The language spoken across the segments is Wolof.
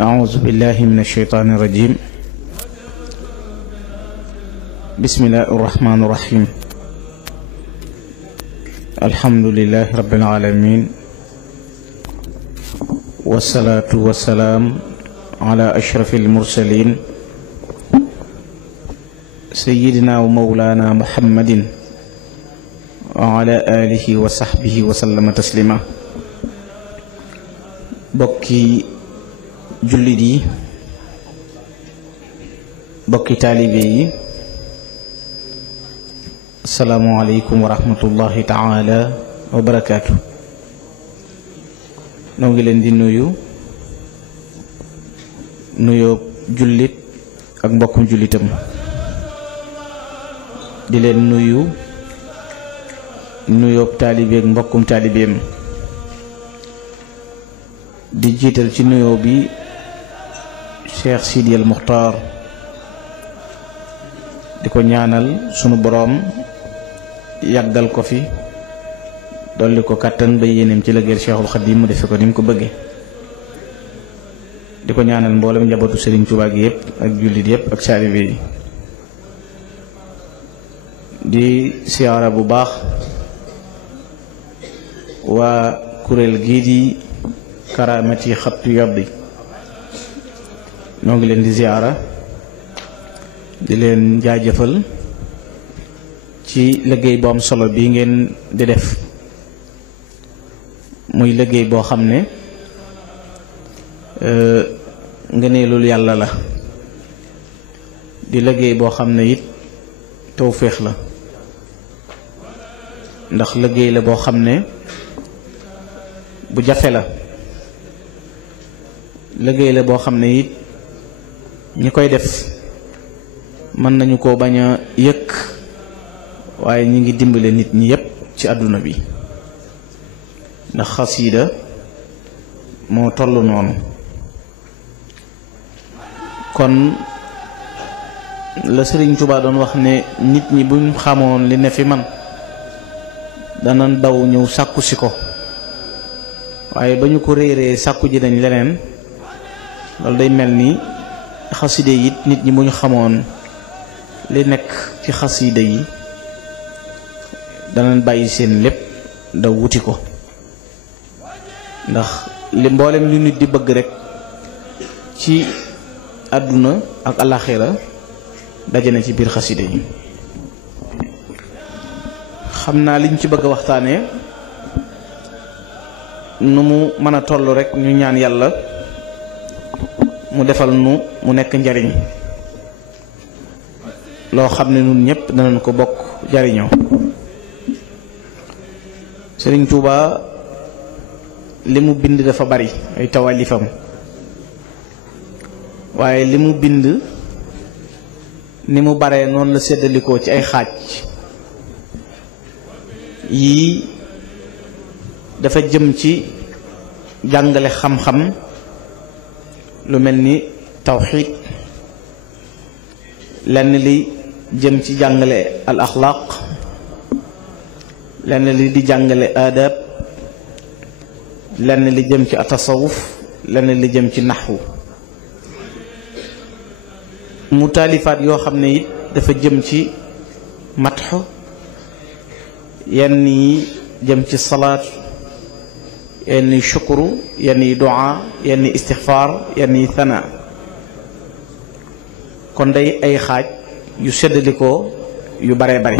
أعوذ بالله من الشيطان الرجيم. بسم الله الرحمن الرحيم. الحمد لله رب العالمين، والصلاة والسلام على أشرف المرسلين سيدنا ومولانا محمد وعلى آله وصحبه وسلم تسليما. بكي جلدي بكي طالبي، السلام عليكم ورحمة الله تعالى وبركاته. نوغي لين دي نويو جلد ak mbokkum julitam, di leen nuyoob taalibe ak mbokkum taalibeem, di jiital ci nuyoo bi Cheikh Sidi El Muxtaar, di ko ñaanal sunu boroom yàggal ko fi, dolli ko kàttan ba yéeneem ci liggéeyal Cheikhul Xadim mu defe ko ni mu ko bëgge. di ko ñaanal mboolem njabootu Serigne Touba gi yëpp ak jullit yëpp ak taalibe yi. di siyaara bu baax waa kuréel gii di Karaamati Xattu Yaddi, ñoo ngi leen di siyaara, di leen jaajëfal ci liggéey bu am solo bi ngeen di def. muy liggéey boo xam ne ngëneelul yàlla la, di liggéey boo xam ne it tawféex la, ndax liggéey la boo xam ne bu jafe la, liggéey la boo xam ne it ñi koy def mën nañu ko bañ a yëkk, waaye ñi ngi dimbale nit ñi yépp ci àdduna bi, ndax xasiida moo toll noonu. kon la Sëriñ Tuubaa doon wax ne nit ñi buñ xamoon li ne fi man danañ daw ñëw sàkku si ko, waaye ba ñu ko réeree sàkku ji nañ leneen. loolu day mel ni xaside yi nit ñi bu ñu xamoon li nekk ci xaside yi danañ bàyyi seen lépp daw wuti ko, ndax li mboolem lu nit di bëgg rek ci àdduna ak alaxira daje na ci biir xaside yi. xam naa liñ ci bëgg a waxtaanee nu mu mën a toll rek ñu ñaan yàlla mu defal nu mu nekk njariñ loo xam ne nun ñëpp danañ ko bokk jariñoo. Sëriñ Tuuba li mu bind dafa bari ay tawalifam, waaye li mu bind ni mu baree noonu la séddalikoo ci ay xaaj. yii dafa jëm ci jàngale xam-xam, lu mel ni tawxiid. lenn li jëm ci jàngale al axlaaq, lenn li di jàngale aadab, lenn li jëm ci atasawuf, lenn li jëm ci naxwu. mu taalifaat yoo xam ne it dafa jëm ci matxu, yenn yi jëm ci salaat, yenn yi shukru, yenn yi du'a, yenn yi istixfaar, yenn yi thana. kon day ay xaaj yu seddalikoo yu baree bari.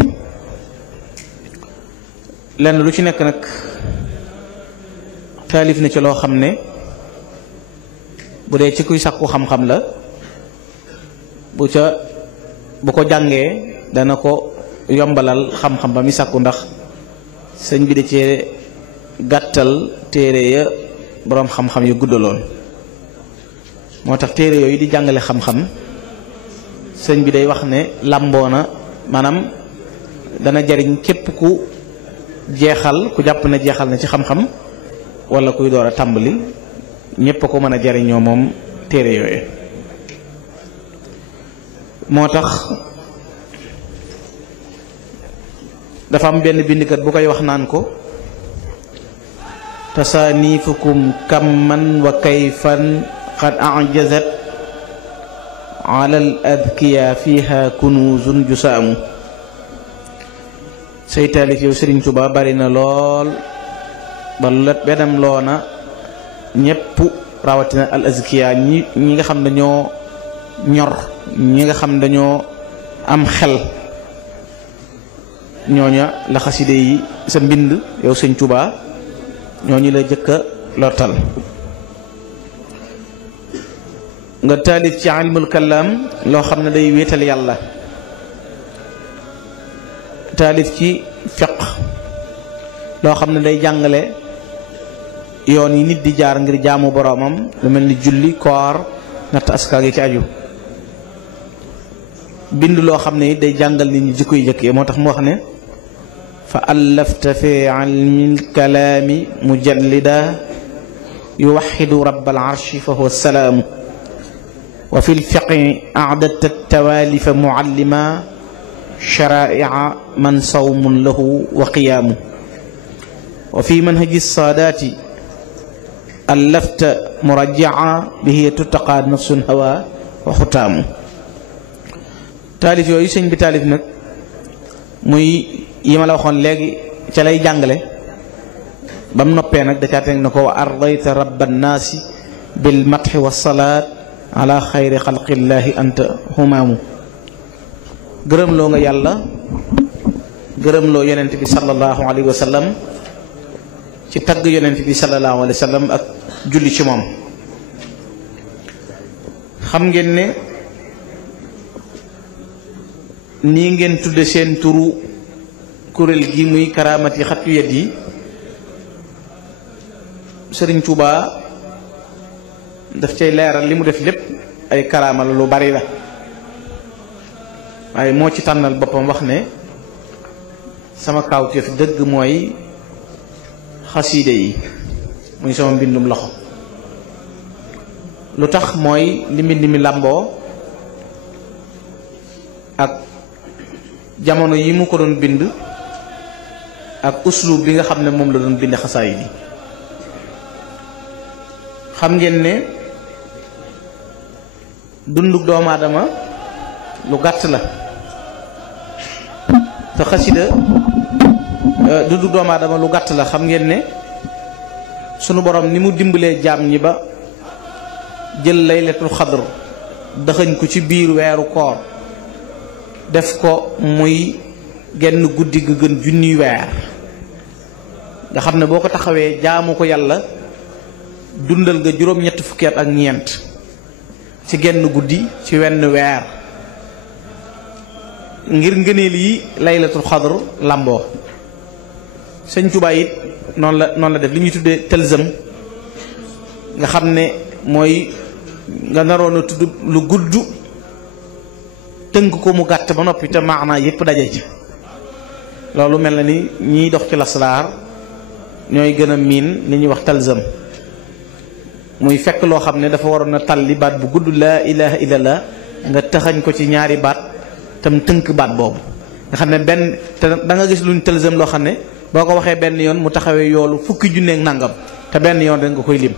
lenn lu ci nekk nag taalif na ci loo xam ne bu dee ci kuy sàkku xam-xam la, bu ko jàngee dana ko yombalal xam-xam ba mi sàkku, ndax sëñ bi da cee gàttal téere ya boroom xam-xam yu guddaloon. moo tax téere yooyu di jàngale xam-xam sëñ bi day wax ne làmboona, maanaam dana jariñ képp ku jeexal, ku jàpp na jeexal na ci xam-xam wala kuy door a tàmbali, ñépp a ko mën a jariñoo moom téere yooyu. moo tax dafa am benn bindikat bu koy wax naan ko tasaanifukum kamman wa kayfan qad ajazat ala al adkiya fiha kunuzun jusaamu say taalif yow Sëriñ Tuubaa bari na lool ba lat benam loona ñépp rawatina al azkiya ñi nga xam dañoo ñor ñi nga xam dañoo am xel ñooña la xaside yi sa mbind yow Sëriñ Tuubaa ñooñu la jëkka lottal nga taalif ci ilmul kalaam loo xam ne day wéetal yàlla taalif ci fiq loo xam ne day jàngale yoon yi nit di jaar ngir jaamu boroomam lu mel ni julli koor natt aska gi ci aju bind loo xam ne day jàngal nit ñi jikko yu jëkk yi moo tax mu wax ne fa allafta fi ilmil kalaami mujallida yuwaxidu rabbal arshi fa huwa salaamu wa fi lfiqi acdadta tawaalifa muallima sharaa'ica man sawmun lahu wa qiyaamu wa fi manhaji saadaati allafta murajjaca bihi tuttaqaa nafsun hawa wa xutaamu taalif yooyu sëñ bi taalif nag muy yi ma la waxoon léegi ca lay jàngale ba mu noppee nag da caa teg na ko wa ardayta rabba nnaasi bil matxi wa salaat ala xayri xalqillaahi anta humaamu gërëmloo nga yàlla gërëmloo yonent bi sallallahu alayhi wa sallam ci tagg yonent bi sallallahu alayhi wa sallam ak julli ci moom xam ngeen ne nii ngeen tudde seen turu kuréel gi muy karaamati xattu yet yi Sëriñ Tuubaa daf cay leeral li mu def lépp ay karaama la lu bari la waaye moo ci tànnal boppam wax ne sama kawteef dëgg mooy xasiide yi muy sama mbindum loxo lu tax mooy li mbind mi làmboo ak jamono yi mu ko doon bind ak uslub bi nga xam ne moom la doon bind xasaayid yi xam ngeen ne dunduk doomu aadama lu gàtt la te xasida dunduk doomu aadama lu gàtt la xam ngeen ne sunu borom ni mu dimbalee jaam ñi ba jël laylatul xadr dëxëñ ko ci biir weeru koor def ko muy genn guddi ga gën junniy weer nga xam ne boo ko taxawee jaamu ko yàlla dundal nga juróom-ñett fukki at ak ñeent ci genn guddi ci wenn weer ngir ngëneel yi laylatul xadr làmboo Sëñ Tuubaa it noonu la def li ñuy tuddee tëlsëm nga xam ne mooy nga naroon a tudd lu gudd tënk ko mu gàtt ba noppi te maanaa yépp daje ci loolu mel na ni ñiy dox ci lasraar ñooy gën a miin li ñuy wax talzam muy fekk loo xam ne dafa waroon a talli baat bu gudd laa ilaha illallah nga taxañ ko ci ñaari baat tam tënk baat boobu nga xam ne benn te da nga gis luñ talzam loo xam ne boo ko waxee benn yoon mu taxawee yoolu fukki junneeg nangam te benn yoon rek nga koy lim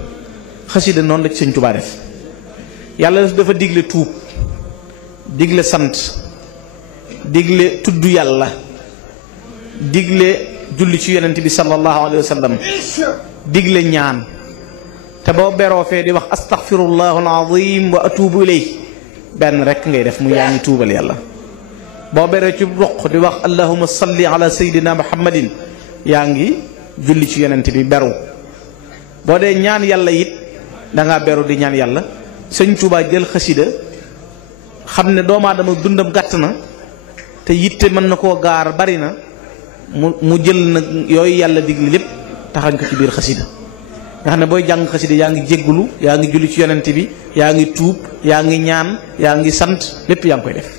xasida noonu la ci Sëñ Tuubaa def yàlla dafa digle tuub digle sant digle tudd yàlla digle julli ci yonent bi sallallahu alayhi wa sallam digle ñaan te boo beroo fee di wax astaghfirullahu alazim wa atubu ilayhi benn rek ngay def mu yaa ngi tuubal yàlla boo beroo ci ruq di wax allahumma salli ala sayyidina muhammadin yaa ngi julli ci yonent bi beru boo dee ñaan yàlla it dangaa beru di ñaan yàlla Sëñ Tuubaa jël xasida xam ne doomu aadama dundam gàtt na te yitte mën na koo gaar bari na mu jël nag yooyu yàlla digli lépp taxañ ko ci biir xasida nga xam ne booy jàng xasida yaa ngi jéggulu yaa ngi julli ci yonent bi yaa ngi tuub yaa ngi ñaan yaa ngi sant lépp yaa ngi koy def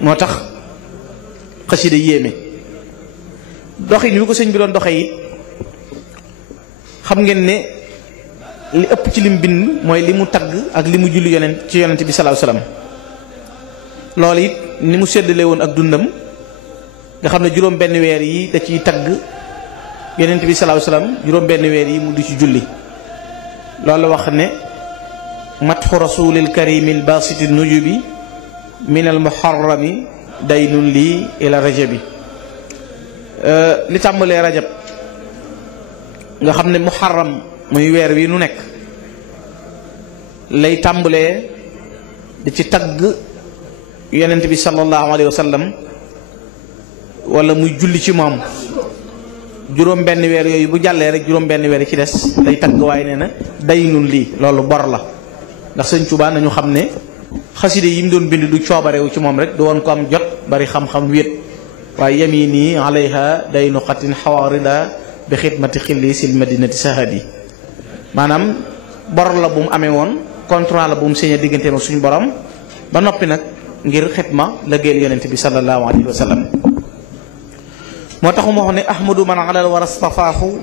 moo tax xasida yéeme doxin wi ko sëñ bi doon doxe it xam ngeen ne li ëpp ci lim bind mooy li mu tagg ak li mu julli yonent ci yonent bi sallallahu alayhi wasallam loolu it ni mu séddale woon ak dundam nga xam ne juróom benn weer yi da ciy tagg yonent bi sallallahu alayhi wasallam juróom benn weer yi mu di ci julli loolu wax ne matxu rasulil karimil basiti nujubi min al muharrami daynun lii ila rajabi li tàmbalee rajab nga xam ne muharram muy weer wi nu nekk lay tàmbalee di ci tagg yonent bi sallallahu alayhi wa sallam wala muy julli ci moom juróom benn weer yooyu bu jàllee rek juróom benn weer yi ci des day tagg waaye nee na daynun lii loolu bor la ndax sëñ Tuubaa nañu xam ne xaside yi mu doon bind du coobarewu ci moom rek du woon ko am jot bari xam-xam wéet waaye yamini alayha daynu xatin xawarida bi xidmati xilli sil madinati sahadi maanaam bor la bu mu amee woon contrat la bu mu signé digganteem ak suñu borom ba noppi nag ngir xidma lëggéeyal yonent bi sallallahu alayhi wa sallam moo tax mu wax ne ahmadu man alal war astafaahu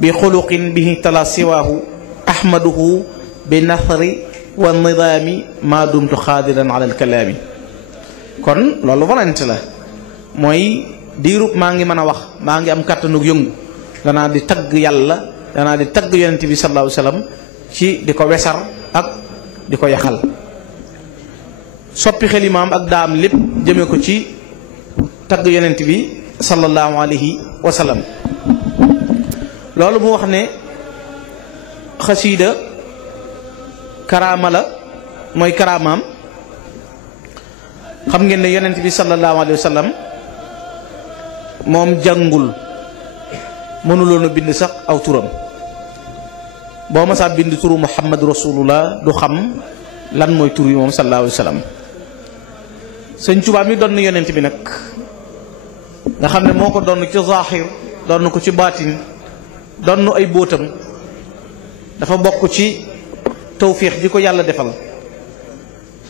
bi xuluqin bihi tala siwaahu ahmaduhu bi nathri wa nidaami maa dumtu xaadiran ala alkalaami kon loolu volonté la mooy diirub maa ngi mën a wax maa ngi am kàttanug yëngu danaa di tagg yàlla danaa di tagg yonent bi sallallahu alayhi wa sallam ci di ko wesar ak di ko yaxal soppi xelimaam ak daam lépp jëme ko ci tagg yonent bi sallallahu alayhi wa sallam loolu mu wax ne xasiida karaama la mooy karaamaam xam ngeen ne yonent bi sallallahu alayhi wa sallam moom jàngul mënuloon a bind sax aw turam boo ma saa bind turu muhammad rasulullah du xam lan mooy tur yi moom sallallahu alayhi wa sallam sëñ Tuubaa mi doon yonent bi nag nga xam ne moo ko doon ci zahir doon ko ci baatin doon ay bóotam dafa bokk ci tawfiix gi ko yàlla defal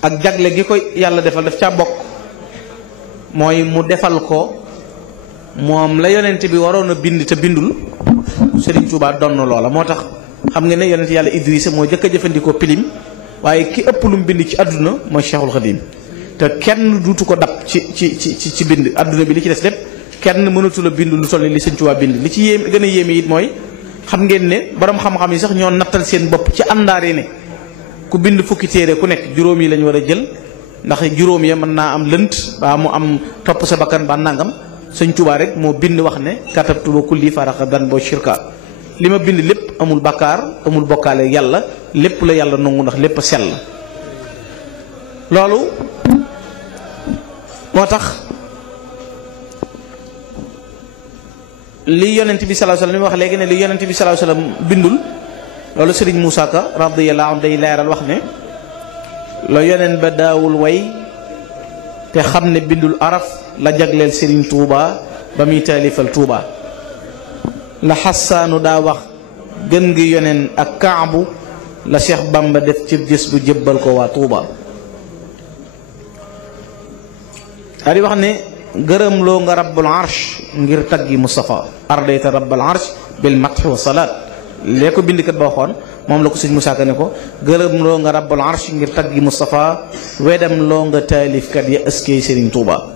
ak jagle gi ko yàlla defal daf caa bokk mooy mu defal ko moom la yonent bi waroon a bind te bindul Sëriñ Tuubaa donn loola moo tax xam nga ne yonent yàlla Idrissa moo jëkk a jëfandikoo pilim waaye ki ëpp lu mu bind ci àdduna mooy Cheikhul Khadim te kenn duutu ko dab ci bind àdduna bi li ci des lépp kenn mënatu la bind lu toll li Sëriñ Tuubaa bind li ci yéem gën a yéeme it mooy xam ngeen ne borom xam-xam yi sax ñoo nattal seen bopp ci àndaare ne ku bind fukki téere ku nekk juróom yi lañ war a jël ndax juróom ya mën naa am lënt baa mu am topp sa bakkan ba nangam Sëñ Tuubaa rek moo bind wax ne katabtu ba kulli faraxa dan boo shirka li ma bind lépp amul bakkaar amul bokkaale yàlla lépp la yàlla nangu ndax lépp sell loolu moo tax li yonent bi sallallahu alayhi wasallam wax léegi ne li yonent bi sallallahu alayhi wasallam bindul loolu Serigne Moussa Ka radiyallahu anhu day leeral wax ne la yonent ba daawul way te xam ne bindul araf la jagleel Serigne Touba ba muy taalifal Touba la xasaanu daa wax gën gi yonent ak kaabu la Cheikh Bamba def ci gës bu jébbal ko waa Touba daa di wax ne gërëm loo nga rabbul arsh ngir taggi Mustafa ardayta rabbul arsh bil math wa salaat lee ko bindkat ba waxoon moom la ko sëñ Musaa Ka ne ko gërëm loo nga rabbul arsh ngir taggi Mustafa wedam loo nga taalifkat ya ëskey Serigne Touba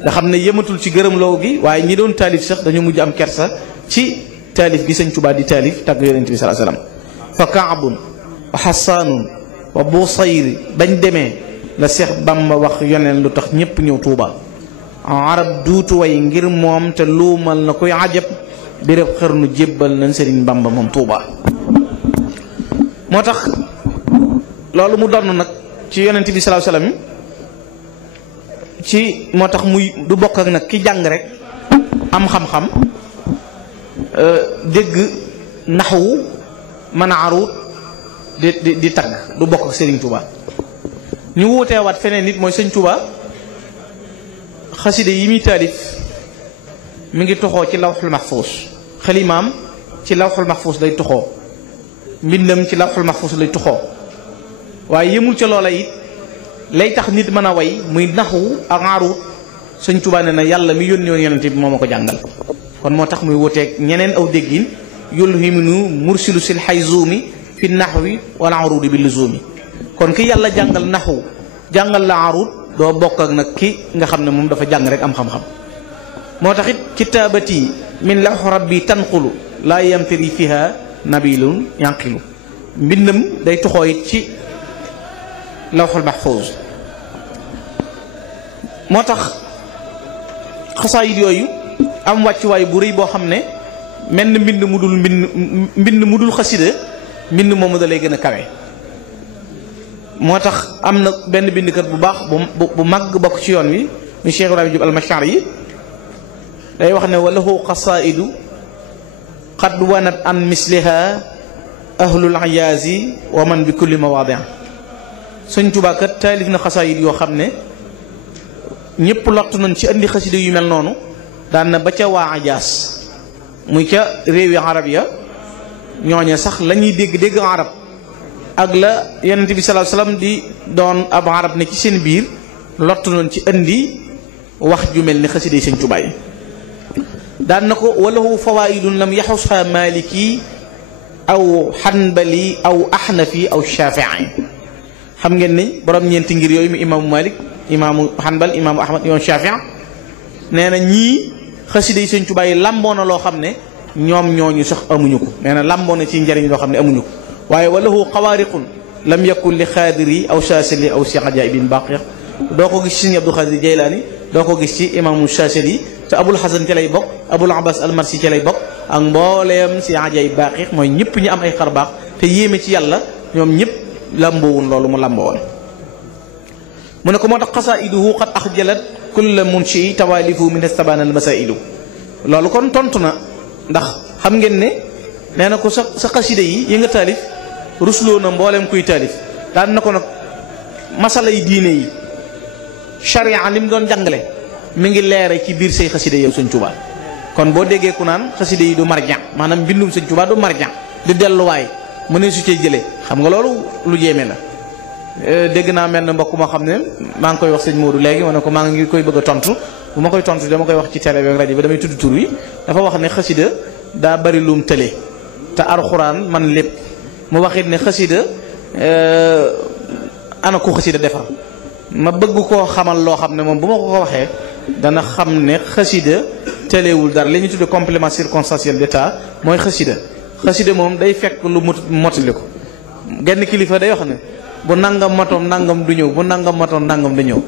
nga xam ne yëmatul ci gërëm loo gi waaye ñi doon taalif sax dañu mujj am kersa ci taalif gi sëñ Touba di taalif tagg yonent bi sallallahu alayhi wasallam fa kaabun wa xasaanun wa busayri bañ demee la Cheikh Bamba wax yoneen lu tax ñépp ñëw Touba arab duutu way ngir moom te luumal na koy ajab béréb xërnu jébbal nañ Serigne Bamba moom Touba moo tax loolu mu donn nag ci yonent bi sallallahu alayhi wasallam ci moo tax muy du bokk ak nag ki jàng rek am xam-xam dégg naxwu mën a arut di tagg du bokk ak Serigne Touba ñu wuuteewaat feneen nit mooy Serigne Touba xaside yi muy taalif mi ngi toxoo ci lawxul mahfuus xalimaam ci lawxul mahfuus lay toxoo mbindam ci lawxul mahfuus lay toxoo waaye yëmul ca loola it lay tax nit mën a way muy naxu ak arut Sëñ Tuubaa ne na yàlla mi yónni woon yonente bi moo ma ko jàngal kon moo tax muy wuteeg ñeneen aw déggin yulhiminu mursilu sil hayzumi fi naxwi wala arudi bi luzumi kon ki yàlla jàngal naxu jàngal la arut doo bokk ak nag ki nga xam ne moom dafa jàng rek am xam-xam moo tax it kitaabati min lawx rabbi tanqulu laa yamtari fiha nabilun yanqilu mbindam day toxoo it ci lawxul mahfuz moo tax xasaayid yooyu am wàccuwaay bu rëy boo xam ne menn mbind mu dul xasida mbind moomu da lay gën a kawe moo tax am na benn bindkat bu baax bu màgg bokk ci yoon wi mu Cheikh Ibrahima Diop al-Mashari yi day wax ne walahu qasaidu qad wanat an misliha ahlul ayazi wa man bi kulli mawadi Sëñ Tuubaa kat taalif na xasaayid yoo xam ne ñëpp lottu nañ ci andi xasida yu mel noonu daan na ba ca waa ajaas muy ca réewi arab ya ñooñe sax la ñuy dégg arab ak la yonent bi sallallahu alayhi wasallam di doon ab arab ne ci seen biir lottu nañ ci andi wax ju mel ni xasida yi Sëñ Tuubaa yi daan na ko walahu fawaidun lam yaxusha maliki aw xanbali aw ahnafi aw shafii xam ngeen ni borom ñeenti ngir yooyu mu imaamu malik imaamu xanbal imaamu ahmad yoon shafii nee na ñii xasida yi Sëñ Tuubaa yi lamboo na loo xam ne ñoom ñooñu sax amuñu ko nee na lamboo na ci njëriñ loo xam ne amuñu ko waaye walahu xawaariqun lam yakun li xaadiri aw saasili aw si ajaibin baqir doo ko gis ci Sëñ Abdul Xaadir Jaylaani doo ko gis ci imaamu saasili te abul xasan ci lay bokk abul abbas almarsi ci lay bokk ak mbooleem si ajaib baqir mooy ñëpp ñi am ay xar baax te yéeme ci yàlla ñoom ñëpp lamboowun loolu mu lamboo woon mu ne ko moo tax xasaiduhu qad axjalat kulla munshi tawaalifu min estabana al masailu loolu kon tontu na ndax xam ngeen ne nee na ko sa xasida yi nga taalif rusloo na mboolem kuy taalif daan na ko nag masala yi diine yi charia li mu doon jàngale mi ngi leere ci biir say xasida yow Sëñ Tuubaa kon boo déggee ku naan xasida yi du marjan maanaam mbindum Sëñ Tuubaa du marjan di delluwaay mu ne su cee jëlee xam nga loolu lu jéeme la dégg naa mel ne mbokk moo xam ne maa ngi koy wax sëñ Modou léegi ma ne ko maa ngi koy bëgg a tontu bu ma koy tontu dama koy wax ci télé bi ak rajo bi damay tudd tur wi dafa wax ne xasida daa bari lum tële te alxuraan man lépp mu waxit ne xasida ana ko xasida defar ma bëgg koo xamal loo xam ne moom bu ma ko waxee dana xam ne xasida tëlewul dara li ñu tudde complément circonstanciel d'état mooy xasida moom day fekk lu motali ko genn kilifa day wax ne bu nangam matoom nangam du ñëw bu nangam matoom nangam du ñëw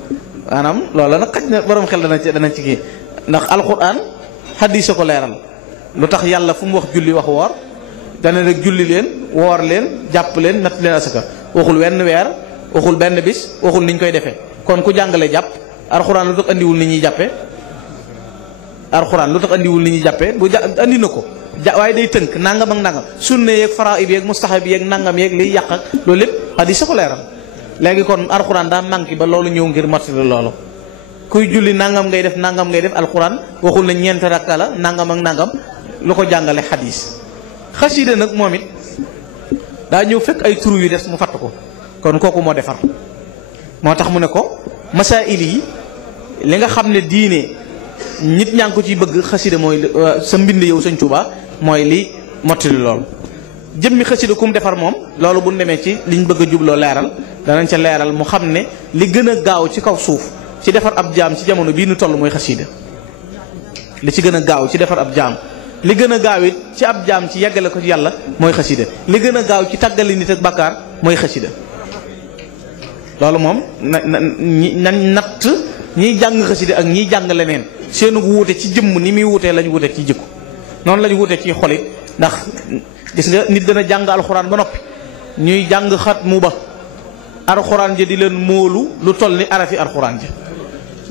maanaam loolu nag xaj na borom xel dana ci kii ndax alquran xadis a ko leeral lu tax yàlla fu mu wax julli wax woor dana rek julli leen woor leen jàpp leen natt leen asaka waxul wenn weer waxul benn bis waxul niñ koy defee kon ku jàngale jàpp alquran lu tax andiwul ni ñuy jàppee alquran lu tax andiwul ni ñuy jàppee bu andi na ko waaye day tënk nangam ak nangam sunne yeeg faraid yeeg mustahab yeeg nangam yeeg liy yàq ak loolu lépp xadis sa ko leeral léegi kon alxuraan daa manqué ba loolu ñëw ngir mottali loolu kuy julli nangam ngay def alxuraan waxul na ñeent rakka la nangam ak nangam lu ko jàngale xadis xasida nag moom it daa ñëw fekk ay turu yu des mu fatt ko kon kooku moo defar moo tax mu ne ko masaa'il yi li nga xam ne diine nit ñaa ngi ko ciy bëgg xasida mooy sa mbind yow Sëñ Tuubaa mooy li mottali loolu jëmmi xasida kum defar moom loolu bu ñu demee ci liñ bëgg a jubloo leeral danañ ca leeral mu xam ne li gën a gaaw ci kaw suuf ci defar ab jaam ci jamono bii nu toll mooy xasida li ci gën a gaaw ci defar ab jaam li gën a gaaw it ci ab jaam ci yeggale ko ci yàlla mooy xasida li gën a gaaw ci tàggali nit ak bàkkaar mooy xasida loolu moom nañ natt ñiy jàng xasida ak ñiy jàng leneen seenu wuute ci jëmm ni muy wuutee lañ wuute ci jikko noonu lañ wuute ci xolit ndax gis nga nit dana jàng alxuraan ba noppi ñuy jàng xat mu ba alxuraan ja di leen móolu lu toll ni arafi alxuraan ja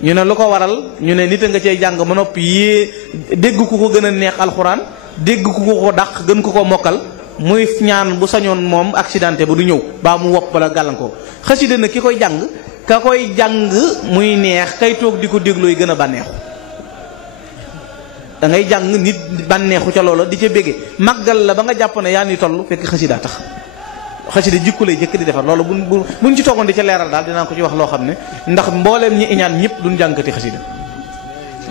ñu ne lu ko waral ñu ne nit a nga cee jàng ba noppi yée dégg ku ko gën a neex alxuraan dégg ku ko dàq gën ko mokkal muy ñaan bu sañoon moom accidenté ba du ñëw baa mu wopp bala gàllankoor xasida na ki koy jàng ka koy jàng muy neex kay toog di ko déglooy gën a bànneexu da ngay jàng nit bànneexu ca loola di ca béggee màggal la ba nga jàpp ne yaa ni toll fekk xasida tax xasida jikko lay jëkk di defar loolu buñ ci toogoon di ca leeral daal dinaa ko ci wax loo xam ne ndax mbooleem ñi iñaan ñëpp duñ jàngkati xasida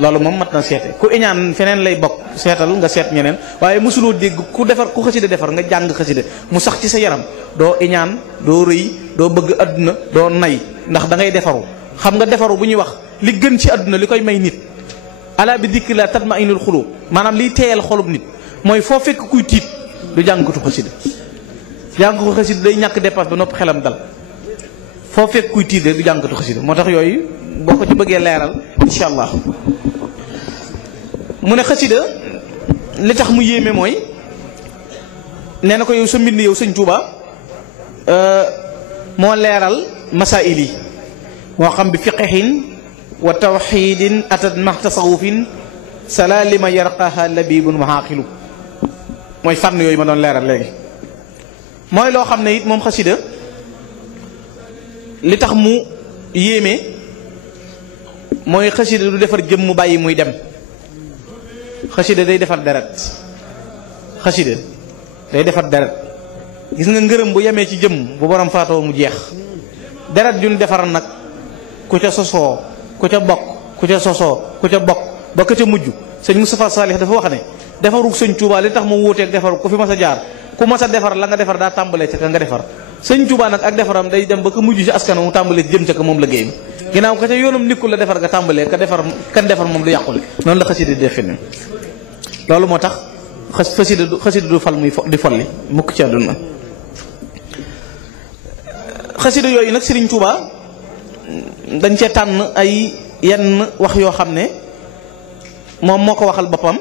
loolu moom mat na seete ku iñaan feneen lay bokk seetal nga seet ñeneen waaye mosuloo dégg ku xasida defar nga jàng xasida mu sax ci sa yaram doo iñaan doo rëy doo bëgg adduna doo nay ndax da ngay defaru xam nga defaru bu ñuy wax li gën ci adduna li koy may nit ala bi dikri la tatma'innul xulub maanaam liy teeyal xolub nit mooy foo fekk kuy tiit du jàngkatu xasida. jàngkatu xasida day ñàkk dépasse ba noppi xelam dal foo fekk kuy tiit du jàngkatu xasida moo tax yooyu boo ko ci bëggee leeral incha allah. mu ne xasida li tax mu yéeme mooy nee na ko yow sa mbind yow sëñ Tuuba moo leeral masaa'il yi moo xam bi fiqhin wa tawxidin atat ma tasawufin salalima yarqaha labibun wa xaaqilu mooy fànn yooyu ma doon leeral léegi. mooy loo xam ne it moom xasida li tax mu yéeme mooy xasida du defar jëm mu bàyyi muy dem. xasida day defar deret xasida day defar deret gis nga ngërëm bu yemee ci jëm bu borom faatoo mu jeex. deret juñ defar nag ku ca sosoo ku ca bokk ku ca sosoo ku ca bokk ba ka ca mujj sëñ Moustapha Salih dafa wax ne defarug sëñ Touba li tax mu wuuteeg defaru ku fi mas a jaar ku mas a defar la nga defar daa tàmbalee ca ka nga defar sëñ Touba nag ak defaram day dem ba ka mujj ci askan mu tàmbalee ci jëm ca ka moom la géey ginnaaw ka ca yoonam nikkul la defar nga tàmbalee ka defar kan defar moom du yàqule noonu la xasida di def fi loolu moo tax xasida du fal muy di folli mukk ci àdduna. xasida yooyu nag Serigne Touba dañ cee tànn ay yenn wax yoo xam ne moom moo ko waxal boppam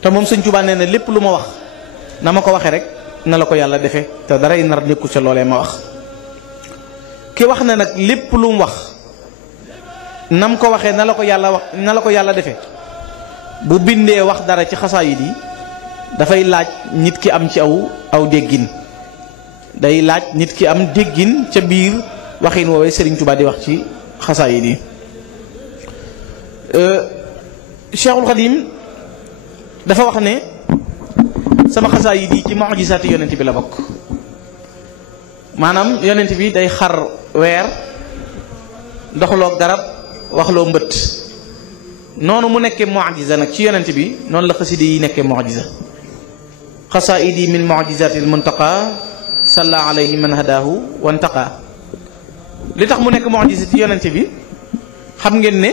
te moom Serigne Touba nee na lépp lu ma wax na ma ko waxee rek na la ko yàlla defee te daray nar nekkul ca loolee ma wax. ki wax ne nag lépp lu mu wax nam ko waxee na la ko yàlla defee bu bindee wax dara ci xasaayid yi dafay laaj nit ki am ci aw déggin day laaj nit ki am déggin ca biir waxin woowee Serigne Touba di wax ci xasaayid yi. Cheikhul Khadim dafa wax ne sama xasaayid yi ci mu'jizaati yonent bi la bokk maanaam yonent bi day xar weer doxloo garab waxloo mbët noonu mu nekkee mu'jiza nag ci yonent bi noonu la xasida yi nekkee mu'jiza. xasaayidi min mu'jizatil muntaqa salla alayhi man hadahu wantaqa li tax mu nekk mu'jiza ci yonent bi xam ngeen ne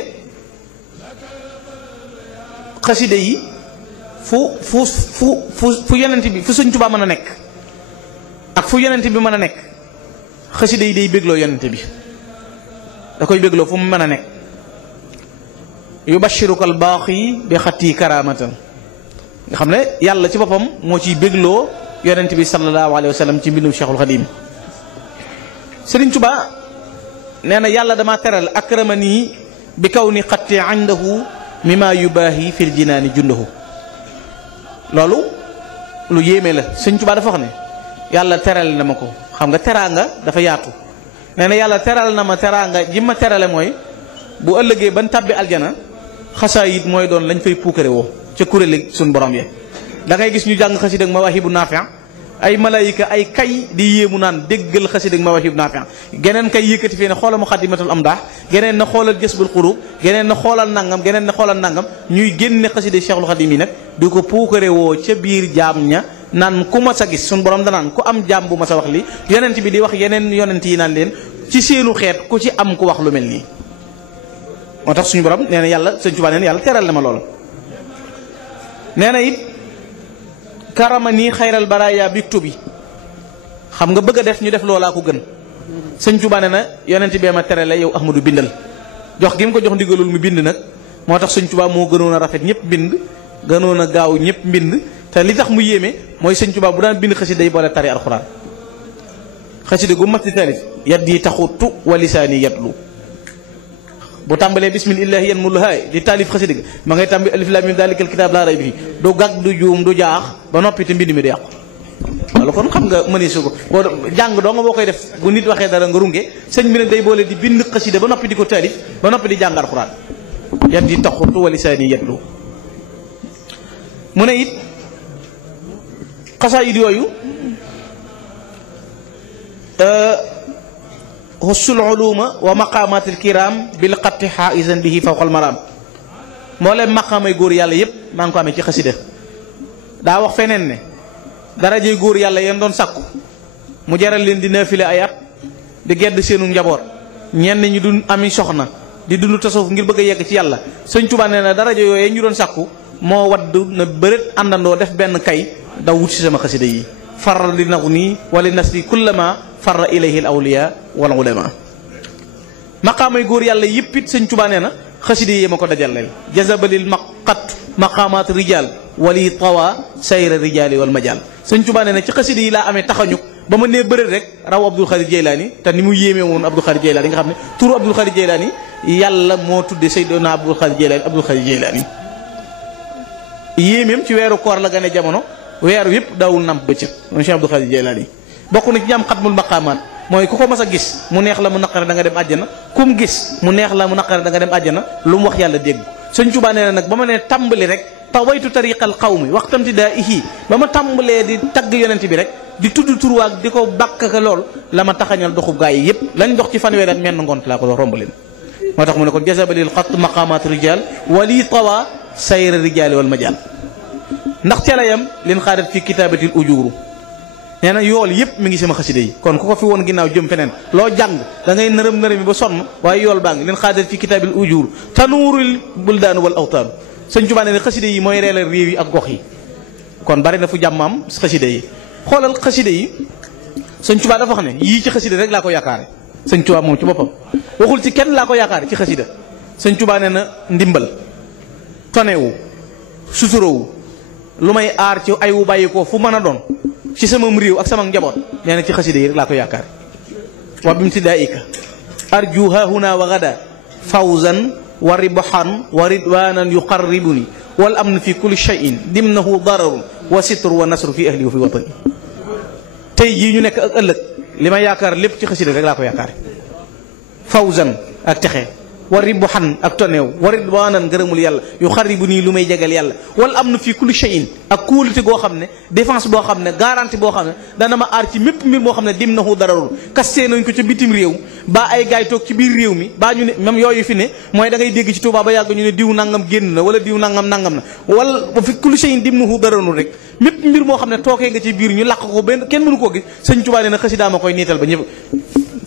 xasida yi fu yonent bi fu Sëñ Tuubaa mën a nekk ak fu yonent bi mën a nekk xasida yi day bégloo yonent bi da koy bégloo fu mu mën a nekk. yubashiruka al baaqi bi xatti karamatan nga xam ne yàlla ci boppam moo ciy bégloo yonent bi sallallahu alayhi wa sallam ci mbindum Cheikhul Khadim. Serigne Touba nee na yàlla dama teral akramani bi kaw ni xatti indahu mimma yubaahi fil jinaani jundahu loolu lu yéeme la. Serigne Touba dafa wax ne yàlla teral na ma ko xam nga teraanga dafa yaatu nee na yàlla teral na ma teraanga ji ma terale mooy bu ëllëgee ban tàbbi aljana xasaayid mooy doon lañ fay puukare woo ca kuréeli suñ borom ye da ngay gis ñu jàng xasida ak mawaahibu naafi' ay malaayika ay kay di yéemu naan déggal xasida ak mawaahibu naafi' geneen kay yëkkati fii ne xoolal muqaddimatul amdah geneen na xoolal jësbul xulub geneen na xoolal nangam geneen na xoolal nangam ñuy génne xasida Cheikhul Khadim yi nag di ko puukare woo ca biir jaam ña naan ku mas a gis suñ borom danaan ku am jaam bu mas a wax li yonent bi di wax yeneen yonent yi naan leen ci seenu xeet ku ci am ku wax lu mel nii. moo tax suñu borom nee na yàlla Sëñ Tuubaa nee na yàlla teral na ma loolu. nee na it karama nii xayral baraaya biktu bi xam nga bëgg a def ñu def loolaa ko gën. Sëñ Tuubaa nee na yonent bee ma terale yow Ahmadu bindal jox gi mu ko jox ndigalul mu bind nag moo tax Sëñ Tuubaa moo gënoon a rafet ñëpp bind gënoon a gaaw ñëpp bind te li tax mu yéeme mooy Sëñ Tuubaa bu daan bind xasida day boole tari alxuraan xasida gu mat di tarif yat yi taxutu wa lisaani yatlu bu tàmbalee bismillahi yan muluhaay di taalif xasida gi ma ngay tàmbali alif lam mim dalikal kitaab laa rayba fiihi du gàgg du juum du jaax ba noppi te mbind mi du yàqu loolu kon xam nga mëneesu ko boo jàng doo nga boo koy def bu nit waxee dara nga runge sëñ bi nag day boole di bind xasida ba noppi di ko taalif ba noppi di jàng alxuraan yat yi taxutu wa lisaani yatlu mu ne it xasaayid yooyu hussul uluma wa maqamatil kiram bil xatti xaaisan bihi fawqal maram moo leen maqaamay góor yàlla yépp maa ngi ko amee ci xasida daa wax feneen ne darajey góor yàlla yéen doon sàkku mu jaral leen di naafile ay at di gedd seenu njaboot ñenn ñi du ami soxna di dund tasawuf ngir bëgg a yegg ci yàlla Sëñ Tuubaa nee na daraja yooyu ñu doon sàkku moo wadd na bërét àndandoo def benn kay daw wut si sama xasida yi faral li naxu nii wala nasri kullama farra ilayhi al awliya wal ulama maqaamay góor yàlla yëpp it sëñ Tuubaa nee na xasida yi ma ko dajaleel jazabalil maqat maqaamaat rijal wali tawa sayra rijali wal majal sëñ Tuubaa nee na ci xasida yi laa amee taxañuk ba ma nee bëri rek raw Abdul Xaadir Jeylaani te ni mu yéemee woon Abdul Xaadir Jeylaani nga xam ne turu Abdul Xaadir Jeylaani yàlla moo tudde Seydina Abdul Xaadir Jeylaani Abdul Xaadir Jeylaani yéemeem ci weeru koor la gane jamono weeru yëpp daawul namp bëccëg moom Cheikh Abdul Xaadir Jeylaani bokk na ci ñam xatmul maqaamaat mooy ku ko mas a gis mu neex la mu naqare da nga dem àjjana kum gis mu neex la mu naqare da nga dem àjjana lu mu wax yàlla dégg sëñ Tuubaa nee na nag ba ma nee tàmbali rek tawaytu tariqal qawmi waxtamti daa ihi ba ma tàmbalee di tagg yonent bi rek di tudd turwaag di ko bàkk ka lool la ma taxañal doxub gaa yi yëpp lañ dox ci fanweer ak menn ngont laa ko dox romb leen moo tax mu ne kon jazabalil xat maqaamaat rijal wali tawa sayra rijali wal majal ndax ca la yam leen xaadat fi kitaabatil ujuru nee na yool yëpp mi ngi sama xasida yi kon ku ko fi woon ginnaaw jëm feneen loo jàng da ngay nërëm ba sonn waaye yool baa ngi leen xaadat fi kitaabil ujur tanuurul buldaanu wal awtaanu sëñ Tuubaa nee na xasida yi mooy reelal réew yi ak gox yi kon bari na fu jàmmaam xasida yi xoolal xasida yi sëñ Tuubaa dafa wax ne yii ci xasida rek laa ko yaakaare sëñ Tuubaa moom ci boppam waxul ci kenn laa ko yaakaare ci xasida sëñ Tuubaa nee na ndimbal tonewu suturowu lu may aar ci ay wu bàyyi ko fu mën a doon ci sama réew ak sama njaboot nee na ci xasida yi rek laa ko yaakaare wa bimtidaika arju hahuna wa gada fawzan wa ribhan wa ridwanan yuqarribuni wal amn fi kulli shay'in dimnahu dararun wa sitru wa nasru fi ahli wa fi watani tey jii ñu nekk ak ëllëg li ma yaakaar lépp ci xasida rek laa ko yaakaare fawzan ak texe wa ribhan ak toneew wa ridwanan ngërëmul yàlla yuqarribuni lu may jegal yàlla wal amn fi kulli shay'in ak kóolute goo xam ne défense boo xam ne garantie boo xam ne dana ma aar ci mépp mbir moo xam ne dimnahu dararun kastee nañ ko ca bitim réew ba ay gaay toog ci biir réew mi baa ñu ne même yooyu fi ne mooy da ngay dégg ci Tuubaa ba yàgg ñu ne diw nangam génn na wala diw nangam nangam na wala fi kulli shay'in dimnahu dararun rek mépp mbir moo xam ne tookee nga ci biir ñu làq ko benn kenn mënu koo gis sëñ Tuubaa nee na xasidaa ma koy niital ba ñëpp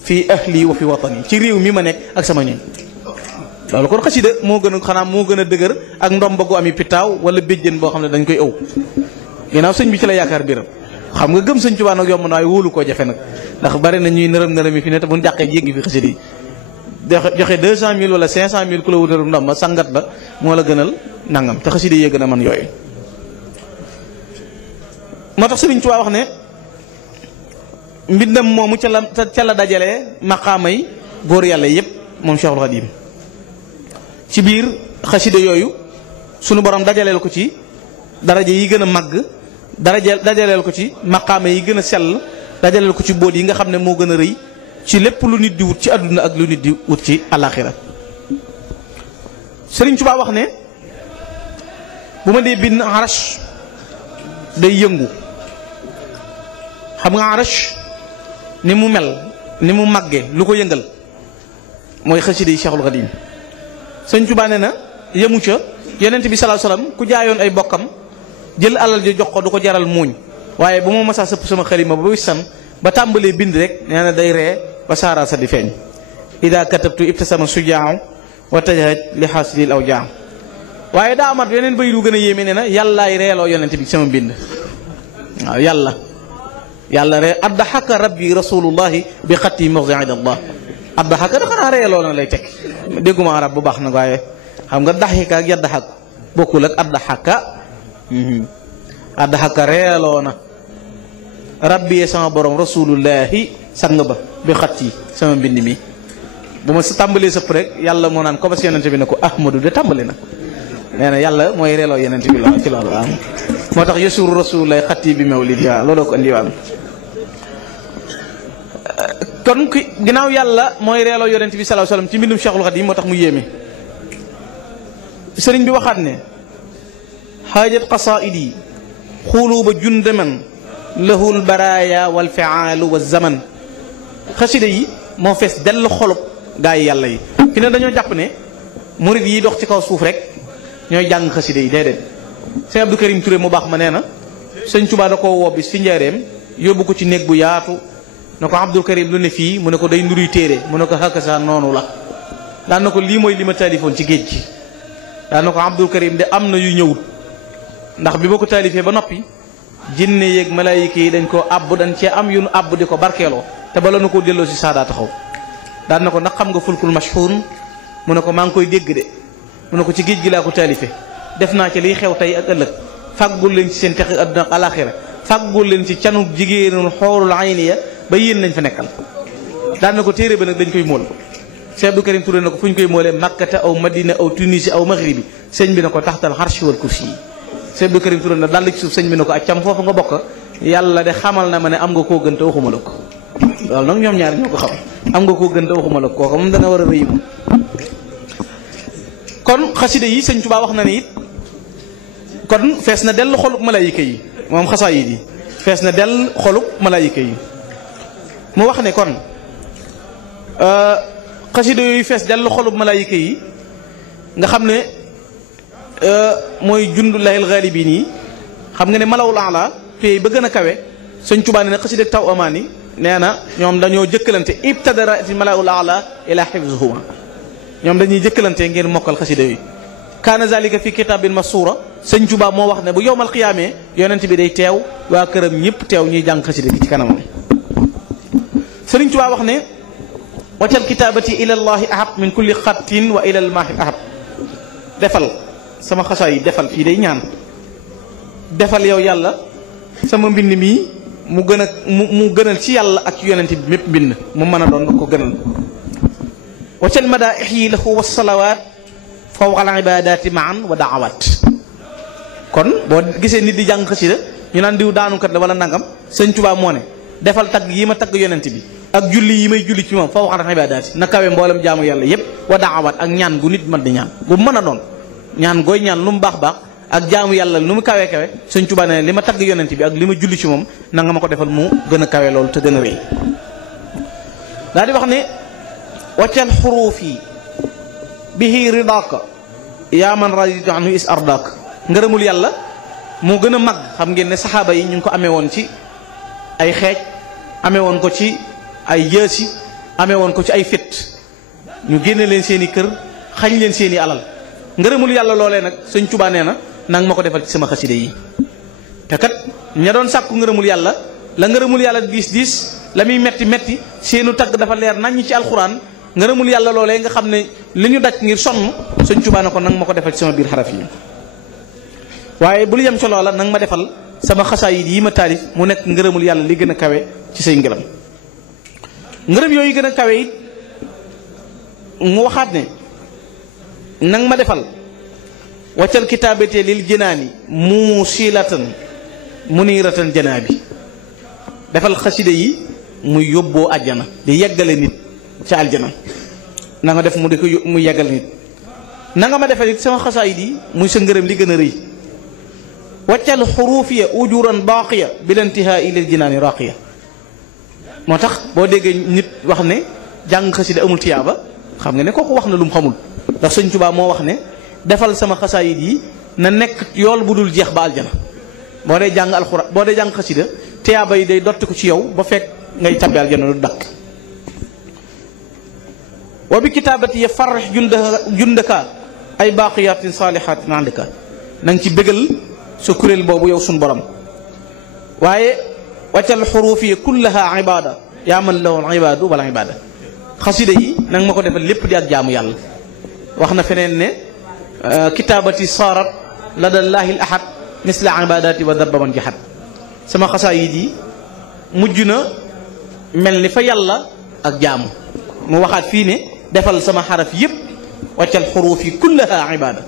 fii ahli wa fi watani ci réew mi ma nekk ak sama ñoñ loolu kon xasida moo gën a xanaa moo gën a dëgër ak ndomba gu ami pitaaw wala béjjën boo xam ne dañ koy ëw ginnaaw sëñ bi ci la yaakaar biram xam nga gëm sëñ Tuubaa nag yomb na waaye wóolu koo jafe nag ndax bari na ñuy nërëm yi fi ne te bu ñu jàqee yéggi fi xasida yi joxe 200.000 wala 500.000 ku la wutalu ndomba sangat ba moo la gënal nangam te xasida yee gën a man yooyu moo tax Sëriñ Tuubaa wax ne mbindam moomu ca la dajalee maqaamay góor yàlla yépp moom Cheikhul Khadim ci biir xasida yooyu sunu borom dajaleel ko ci daraja yi gën a màgg dajaleel ko ci maqaama yi gën a sell dajaleel ko ci boot yi nga xam ne moo gën a rëy ci lépp lu nit di wut ci àdduna ak lu nit di wut ci alaxira Sëriñ Tuubaa wax ne bu ma dee bind arash day yëngu xam nga arash ni mu mel ni mu màgge lu ko yëngal mooy xasida yi Cheikhul Khadim sëñ Tuubaa nee na yemu ca yonent bi sallallahu alayhi wasallam ku jaayoon ay bokkam jël alal ji jox ko du ko jaral muuñ waaye bu ma masaa sëpp sama xalima ba wissan ba tàmbalee bind rek nee na day ree ba saara sa di feeñ ida katabtu ibtasama sujaa wa tajahaj li xaasidil aw jaa waaye daa amat yeneen bay lu gën a yéeme nee na yàllaay reeloo yonent bi sama bind waaw yàlla ree addaxaka rabbi rasulullahi bi xatti mawdi'id allah addaxaka da xanaa reeloo na lay teg dégguma arab bu baax nag waaye xam nga daxika ak yaddaxak bokkul ak addaxaka reeloo na rabbi sama borom rasulullahi sang ba bi xat yi sama mbind mi bu ma sa tàmbalee sëpp rek yàlla moo naan ko ba si yonente bi ne ko ahmadu de tàmbali na nee na yàlla mooy reeloo yonente bi la ci loolu waaw moo tax yasuru rasulullahi xat yi bi mawlidi waaw looloo ko andiwaan kon ginnaaw yàlla mooy reeloo yonent bi sallallahu alayhi wasallam ci mbindum Cheikhul Khadim moo tax mu yéeme sëriñ bi waxaat ne xaajat qasaidi xuluuba jundaman lahul baraya wal fiaalu wa zaman xasida yi moo fees dell xolub gaa yi yàlla yi fi ne dañoo jàpp ne murid yi dox ci kaw suuf rek ñooy jàng xasida yi déedéet sëñ Abdou Karim Touré mu baax ma nee na sëñ Tuubaa da koo wobbi fi njaareem yóbbu ko ci néeg bu yaatu ne ko Abdul Karim lu ne fii mu ne ko day nuruy téere mu ne ko hakasa noonu la daan na ko lii mooy li ma taalifoon ci géej gi daan na ko Abdul Karim de am na yu ñëwut ndax bi ma ko taalifee ba noppi jinne yeeg malaayika yi dañ koo àbb dañ cee am yu nu àbb di ko barkeeloo te bala nu koo delloo si saadaa taxaw daan na ko ndax xam nga fulkul mashhuun mu ne ko maa ngi koy dégg de mu ne ko ci géej gi laa ko taalife def naa ci liy xew tey ak ëllëg fàggul leen ci seen texi àdduna ak alaaxira fàggul leen ci canug jigéenul xoorul ayni ya ba yéen nañ fa nekkal daan na ko téere ba nag dañ koy móol Cheikh Abdou Karim Touré na ko fu ñu koy móolee Makkata aw Madina aw Tunisie aw Maghribi sëñ bi na ko taxtal arshi wal kursi yi Cheikh Abdou Karim Touré na dal ci suuf sëñ bi na ko accam foofu nga bokk yàlla de xamal na ma ne am nga koo gën te waxuma la ko loolu nag ñoom ñaar ñoo ko xam am nga koo gën te waxuma la ko kooku moom dana war a rëy moom kon xasida yi sëñ Tuubaa wax na ne it kon fees na dell xolub malaayika yi moom xasaayid yi fees na dell xolub malaayika yi mu wax ne kon xasida yooyu fees dell xolub malaayika yi nga xam ne mooy jundullahil ghalibin yi xam nga ne malawul ala pay ba gën a kawe sëñ Tuubaa ne na xasida taw amaani nee na ñoom dañoo jëkkalante ibtadara fi malawul ala ila hifzuhuma ñoom dañuy jëkkalante ngeen mokkal xasida yooyu kaana zalika fi kitabin masura sëñ Tuubaa moo wax ne bu yowmal qiyaamee yonent bi day teew waa këram ñëpp teew ñuy jàng xasida gi ci kanamam sëriñ Tuubaa wax ne waccal kitabati ila llahi ahab min kulli xattin wa ila lmaahi ahab defal sama xasaa yi defal fii day ñaan defal yow yàlla sama mbind mii mu gën a mu gënal ci yàlla ak ci yonent bi mépp mbind mu mën a doon nga ko gënal waccal madaih yi lahu wasalawaat fawqa al ibadati maan wa daawaat kon boo gisee nit di jàng xasida ñu naan diw daanukat la wala nangam sëñ Tuubaa moo ne defal tagg yi ma tagg yonent bi ak julli yi may julli ci moom fawqa al ibadati na kawe mboolem jaamu yàlla yépp wa daawaat ak ñaan gu nit mën di ñaan gu mën a doon ñaan gooy ñaan lu mu baax baax ak jaamu yàlla lu mu kawe kawe sëñ Tuubaa ne li ma tagg yonent bi ak li ma julli ci moom na nga ma ko defal mu gën a kawe loolu te gën a rëy daal di wax ne waccal xuruuf yi bihi ridaaka yaa man raditu anhu is ardaak ngërëmul yàlla moo gën a mag xam ngeen ne saxaaba yi ñu ngi ko amee woon ci ay xeej amee woon ko ci ay jësi amee woon ko ci ay fit ñu génne leen seen i kër xañ leen seen i alal ngërëmul yàlla loolee nag sëñ Tuubaa nee na nanga ma ko defal ci sama xaside yi te kat ña doon sàkku ngërëmul yàlla la ngërëmul yàlla diis diis la muy metti metti seenu tagg dafa leer naññ ci alxuraan ngërëmul yàlla loolee nga xam ne li ñu daj ngir sonn sëñ Tuubaa ne ko nanga ma ko defal ci sama biir xaraf yi waaye bul yem ci loola nanga ma defal sama xasaayid yi ma taalif mu nekk ngërëmul yàlla li gën a kawe ci say ngërëm ngërëm yooyu gën a kawe it mu waxaat ne nang ma defal waccal kitaabate lil jinaani muusilatan muniratan janaabi defal xaside yi muy yóbboo àjjana di yeggale nit ci aljana na nga def mu di ko muy yeggale nit na nga ma defal it sama xasaayid yi muy sa ngërëm li gën a rëy waccal xuruufiya ujuran baaqiya bil intihaai lil jinaani raqiya moo tax boo déggee nit wax ne jàng xaside amul tiyaaba xam nga ne kooku wax na lu mu xamul ndax sëñ Tuubaa moo wax ne defal sama xasaayid yi na nekk yool bu dul jeex ba aljana boo dee jàng alxuraan boo dee jàng xasida tiyaaba yi day dotti ko ci yow ba fekk ngay tabbi aljana du dakk wa bi kitaabati ya farrix jundaka ay baaqiyatin saalihatin andika na nga ci bégal sa kuréel boobu yow suñ borom waaye waccal xuruuf yi kullaha ibada yaa man lahu al ibadu wala ibada xasida yi nanga ma ko defal lépp di ak jaamu yàlla wax na feneen ne kitaabati saarat ladallaahi l ahad misla ibadati wa darba man jaxat sama xasaayid yi mujj na mel ni fa yàlla ak jaamu mu waxaat fii ne defal sama xaraf yëpp waccal xuruuf yi kullaha ibada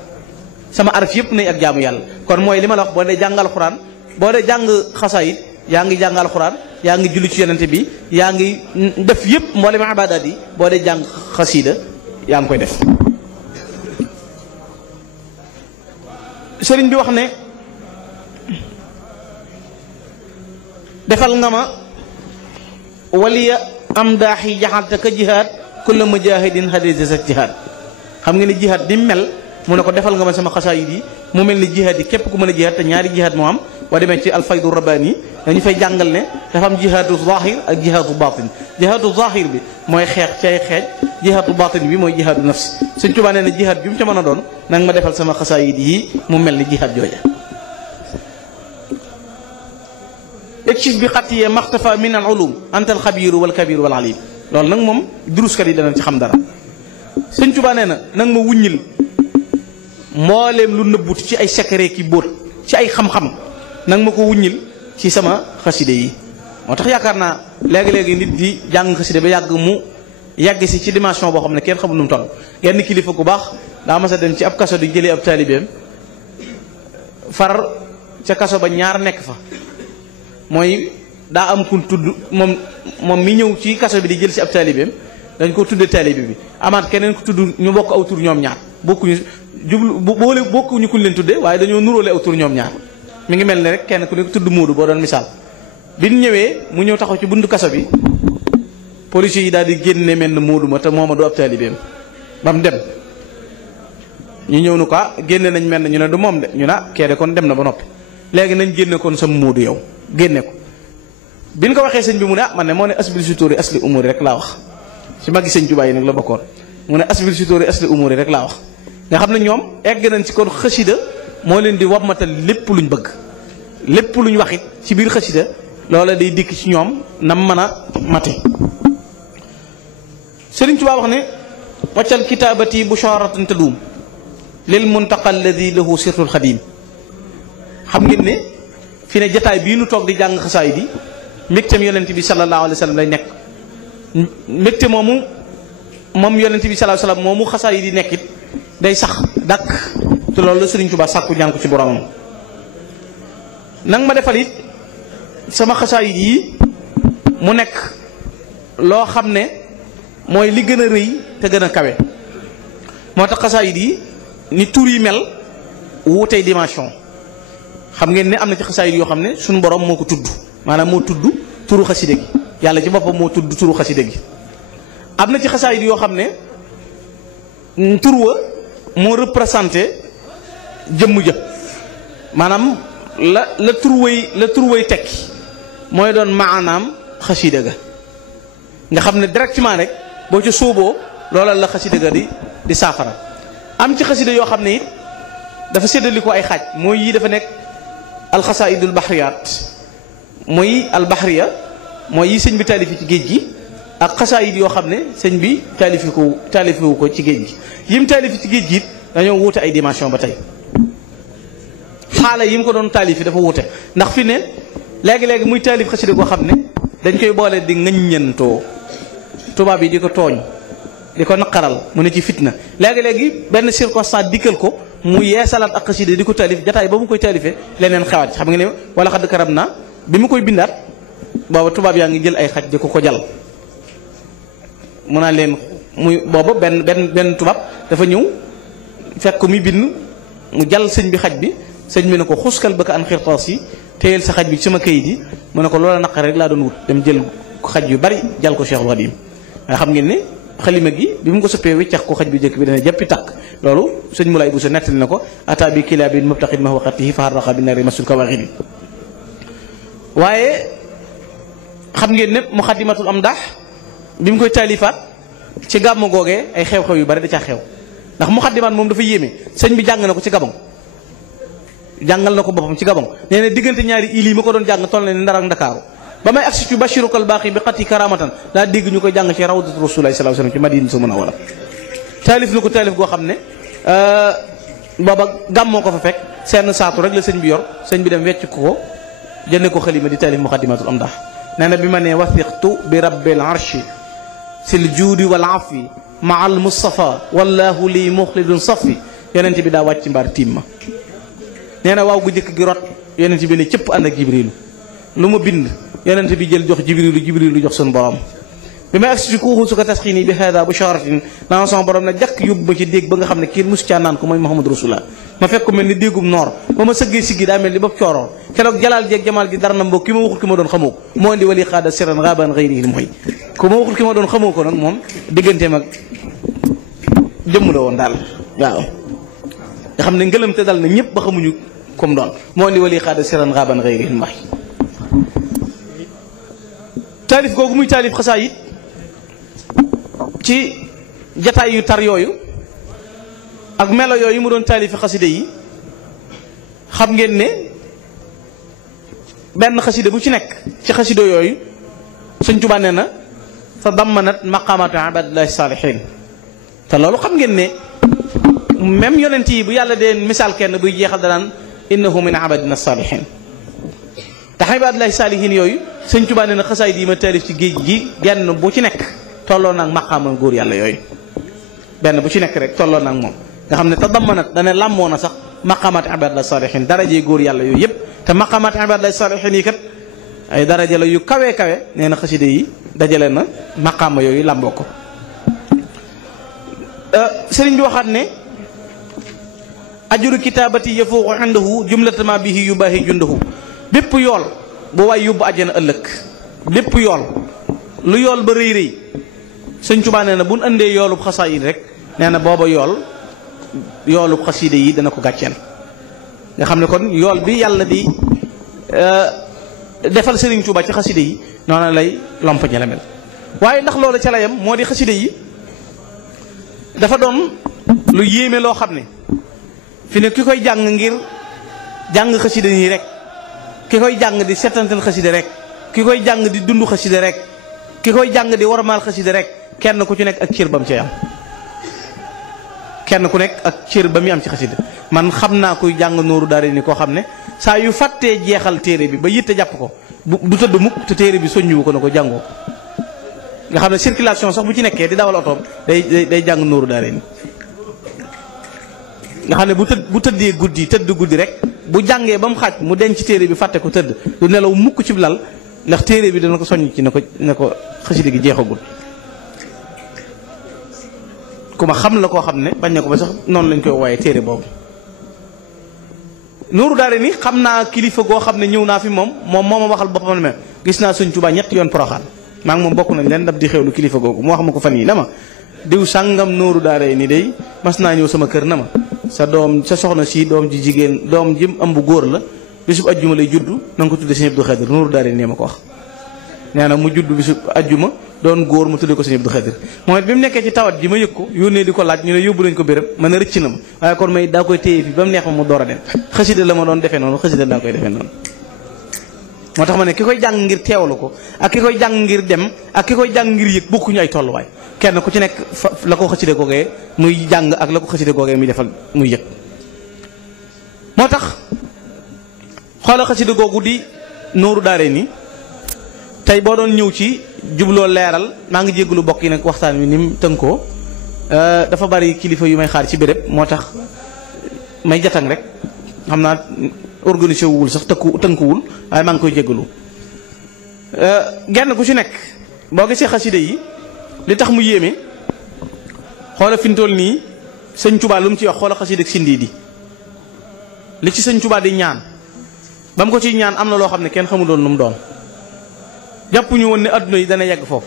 sama araf yëpp nay ak jaamu yàlla kon mooy li ma la wax boo dee jàng alxuraan boo dee jàng xasaayid yaa ngi jàng alxuraan yaa ngi julli ci yonente bi yaa ngi def yëpp mboolem ibaadaat yi boo dee jàng xasiida yaa ngi koy def sëriñ bi wax ne defal nga ma waliya am daax yi jaxalta ka jihaad kulla mujahidin hadisa sa jihaad xam nga ne jihaad di mel mu ne ko defal nga ma sama xasaayid yi mu mel ni jihaad yi képp ku mën a jihaad te ñaari jihaad moo am boo demee ci alfaydu rabbaani yi dañu fay jàngal ne dafa am jihaadu zahir ak jihaadu batin jihaadu zahir bi mooy xeex cay xeej jihaadu batin bi mooy jihaadu nafsi Sëñ Tuubaa nee na jihaad bi mu ca mën a doon nanga ma defal sama xasaayid yi mu mel ni jihaad jooja ekshif bi xatiyee maxtafa min al ulum antal xabiru wal kabiru wal alim loolu nag moom duruskat yi danañ ci xam dara. sëñ Tuubaa nee na nag ma wuññil mbooleem lu nëbbut ci ay secret ki bóot ci ay xam-xam nag ma ko wuññil ci sama xaside yi. moo tax yaakaar naa léegi-léegi nit di jàng xaside ba yàgg mu yàgg si ci dimension boo xam ne kenn xamul nu mu toll. genn kilifa ku baax daa mas a dem ci ab kaso di jëlee ab taalibeem far ca kaso ba ñaar nekk fa mooy daa am kun tudd moom mi ñëw ci kaso bi di jël si ab taalibeem dañ ko tudde taalibe bi amaat keneen ko tudd ñu bokk aw tur ñoom ñaar bokkuñu jublu boole bokkuñu kuñ leen tudde waaye dañoo nuróole aw tur ñoom ñaar mi ngi mel ne rek kenn ku ne tudd Moodu boo doon misaal. bi ñu ñëwee mu ñëw taxaw ci buntu kaso bi policiers yi daal di génne mel ne Moodu ma te mooma du ab taalibeem ba mu dem ñu ñëw nu ko génne nañ mel ne ñu ne du moom de ñu ne kee de kon dem na ba noppi léegi nañ génne kon sam Moodu yow génne ko. bi ñu ko waxee sëñ bi mu ne man ne moo ne asbil sutóori asli umuri rek laa wax ci magi sëñ Tuubaa yi nag la bokkoon mu ne asbil sutóori asli umuri rek laa wax nga xam ne ñoom egg nañ ci kon xasida moo leen di wammatal lépp luñ bëgg lépp luñ wax it ci biir xasida loola day dikk ci ñoom nam mën a mate. Sëriñ Tuubaa wax ne waccal kitaabati busharatan tadum lil muntaqa alladi lahu sirtul xadim. xam ngeen ne fi ne jataay bii nu toog di jàng xasaay di mbégteem yonent bi sallallahu alayhi wa sallam lay nekk mbégte moom yonent bi sallallahu alayhi wa sallam moomu xasaay di nekkit day sax dàkk te loolu la Sëriñ Tuubaa sàkku ñaan ko ci boromam. nang ma defal it sama xasaayid yi mu nekk loo xam ne mooy li gën a rëy te gën a kawe moo tax xasaayid yi ni tur yi mel wuutey dimension. xam ngeen ne am na ci xasaayid yoo xam ne suñu borom moo ko tudd maanaam moo tudd turu xaside gi yàlla ci boppam moo tudd turu xaside gi. am na ci xasaayid yoo xam ne tur wa moo représenté jëmm ja maanaam la tur way tekki mooy doon maanaam xasida ga nga xam ne directement rek boo ca sóoboo loola la xasida ga di saafara. am ci xasida yoo xam ne it dafa séddali ko ay xaaj mooy yii dafa nekk alxasaidul bahriyaat mooy albahriya mooy yi sëñ bi taalifi ci géej gi ak xasaayid yoo xam ne sëñ bi taalifiwu ko ci géej gi. yim taalifi ci géej gi it dañoo wuute ay dimension ba tey xaala yi mu ko doon taalifi dafa wuute ndax fi ne léegi-léegi muy taalif xasida goo xam ne dañ koy boole di ŋaññantoo tubaab yi di ko tooñ di ko naqaral mu ne ci fitna léegi-léegi benn circonstance dikkal ko mu yeesalaat ak xasida di ko taalif jataay ba mu koy taalifee leneen xewaat xam nga ne wala xadd karam na bi mu koy bindaat booba tubaab yaa ngi jël ay xaj di ko jal mu naan leen muy booba benn tubaab dafa ñëw fekk ko muy bind mu jal sëñ bi xaj bi sëñ bi ne ko xuskal bëgg an xirtaas yi téyel sa xaj bi sama kayit yi mu ne ko loola naqare rek laa doon wut dem jël xaj yu bari jal ko Cheikhul Khadim waaye xam ngeen ne xalima gi bi mu ko soppee wiccax ko xaj bu njëkk bi dana jàppi takk loolu sëñ Moulay Bousso nettali na ko ata bi kilaabin mubtaqin ma waqatihi fa harraqa bi nari masul kawaxiri. waaye xam ngeen ne muxaddimatul amdah bi mu koy taalifaat ci gàmmu googee ay xew-xew yu bari da caa xew ndax muxaddimaat moom dafa yéeme sëñ bi jàng na ko ci Gabon jàngal na ko boppam ci Gabon nee na diggante ñaari îles yi ma ko doon jàng toll na ne Ndar ak Ndakaaru ba may agsi ci bashirukal baaxi bi xati karamatan daa dégg ñu koy jàng ci rawdatu rasulullahi sallallahu alayhi wasallam ci Madina su munawwara taalif na ko taalif goo xam ne booba gàmmoo ko fa fekk seen saatu rek la sëñ bi yor sëñ bi dem wecc ko jënde ko xalima di taalif muqaddimatul amdah nee na bi ma nee wathiqtu bi rabbil arshi sil juudi wal afi ma al mustafa wallahu li muxlidun safi yonent bi daa wàcc mbaar tiim ma nee na waaw gu njëkk gi rot yonent bi ne cëpp ànd ak jibrilu lu ma bind yonent bi jël jox jibrilu jox sun borom bi may agsi ci kuuxu su ko tasxiini bi hada busharatin naan sama borom ne jàkk yóbbu ma ci déeg ba nga xam ne kii musu caa naan ko mooy Muhammad Rasulullah ma fekk ko mel ni déegum noor ba ma sëggee siggi daa mel ni bopp cooroor keroog jalaal jeeg jamaal ji dara na mbokk ki ma waxul ki ma doon xamoo ko moo indi wali xaada siran raban xëyri mooy ku ma waxul ki ma doon xamoo ko nag moom digganteem ak jëmm la woon daal waaw nga xam ne ngëlam te dal na ñëpp ba xamuñu comme doon moo indi wali xaada siran raban xëyri mooy taalif googu muy taalif xasaayid ci jataay yu tar yooyu ak melo yooyu mu doon taalifi xaside yi xam ngeen ne benn xasida bu ci nekk ci xasida yooyu Sëñ Tuubaa nee na tadammanat maqaamatu ibadillahi saalihin te loolu xam ngeen ne même yonent yi bu yàlla dee misaal kenn buy jeexal danaan innahu min ibadina saalihin te ibadillahi saalihin yooyu Sëñ Tuubaa nee na xasaayid yi ma taalif ci géej gi benn bu ci nekk tolloo naag maqaama góor yàlla yooyu benn bu ci nekk rek tolloo naag moom nga xam ne tadammanat dana làmmoo na sax maqaamaat ibadillahi saalihin darajee góor yàlla yooyu yëpp te maqaamaat ibadillahi saalihin yi kat ay daraja la yu kawe kawe nee na xasida yi dajale na maqaama yooyu làmboo ko sëriñ bi waxaat ne ajuru kitaabati yafuuqu indahu jumlatama bihi yubaahi jundahu bépp yool bu waay yóbbu àjjana ëllëg bépp yool lu yool ba rëy rëy Sëñ Tuubaa nee na bu nu andee yoolub xasaayid rek nee na booba yoolub xasida yi dana ko gàcceel nga xam ne kon yool bi yàlla di defal Sëriñ Tuubaa ci xasida yi noonu lay lompañe la mel waaye ndax loolu ca la yam moo di xasida yi dafa doon lu yéeme loo xam ne fi ne ki koy jàng ngir jàng xasida nii rek ki koy jàng di setantal xasida rek ki koy jàng di dund xasida rek ki koy jàng di warmaal xasida rek kenn ku ci nekk ak cër ba mu cay am kenn ku nekk ak cër ba muy am ci xasida man xam naa kuy jàng Nuuru Daarayni koo xam ne saa yu fàttee jeexal téere bi ba yitte jàpp ko du tëdd mukk te téere bi soññuwu ko na ko jàngoo nga xam ne circulation sax bu ci nekkee di dawal otoom day jàng Nuuru Daarayni nga xam ne bu tëddee guddi tëdd guddi rek bu jàngee ba mu xaaj mu denc téere bi fàtte ko tëdd du nelaw mukk ci lal ndax téere bi dana ko soññ ci ne ko xasida gi jeexagul ku ma xam la koo xam ne bañ na ko ba sax noonu lañ koy wooyee téere boobu Nuuru Daarayni xam naa kilifa goo xam ne ñëw naa fi moom moo ma waxal boppam ne gis naa Sëñ Tuubaa ñetti yoon Poroxaan maa ngi moom bokk nañ leen dab di xewlu kilifa googu mu wax ma ko fan yi na ma diw sàngam Nuuru Daarayni day mas naa ñëw sama kër na ma sa soxna si doom ji jigéen doom ji ëmb góor la bisub ajjuma lay juddu na nga ko tudde Sëñ Abdu Xaadir Nuuru Daarayni nee ma ko wax nee na mu juddu bisub ajjuma doon góor mu tudde ko Sëñ Abdu Xaadir moom it bi mu nekkee ci tawat ji ma yëg ko yónnee di ko laaj ñu ne yóbbu nañ ko béréb ma ne rëcc na ma waaye kon may daa koy téye fi ba mu neex ma mu door a dem xasida la ma doon defee noonu xasida daa koy defee noonu moo tax ma ne ki koy jàng ngir teewlu ko ak ki koy jàng ngir dem ak ki koy jàng ngir yëg bokkuñu ay tolluwaay kenn ku ci nekk la ko xasida googee muy jàng ak la ko xasida googee muy defal muy yëg moo tax xoola xasida googu di Nuuru Daarayni tey boo doon ñëw ci jubloo leeral maa ngi jégalu bokk yi nag waxtaan wi ni mu tënkoo dafa bari kilifa yu may xaar ci béréb moo tax may jatang rek xam naa organisé wuwul sax tënkuwul waaye maa ngi koy jégalu genn ku ci nekk boo gisee xasida yi li tax mu yéeme xoola fi mu toll nii Sëñ Tuubaa lu mu ci wax xoola xasida ak sindi di li ci Sëñ Tuubaa di ñaan ba mu ko ciy ñaan am na loo xam ne kenn xamu doon nu mu doon jàppuñu woon ne adduna yi dana yegg foofu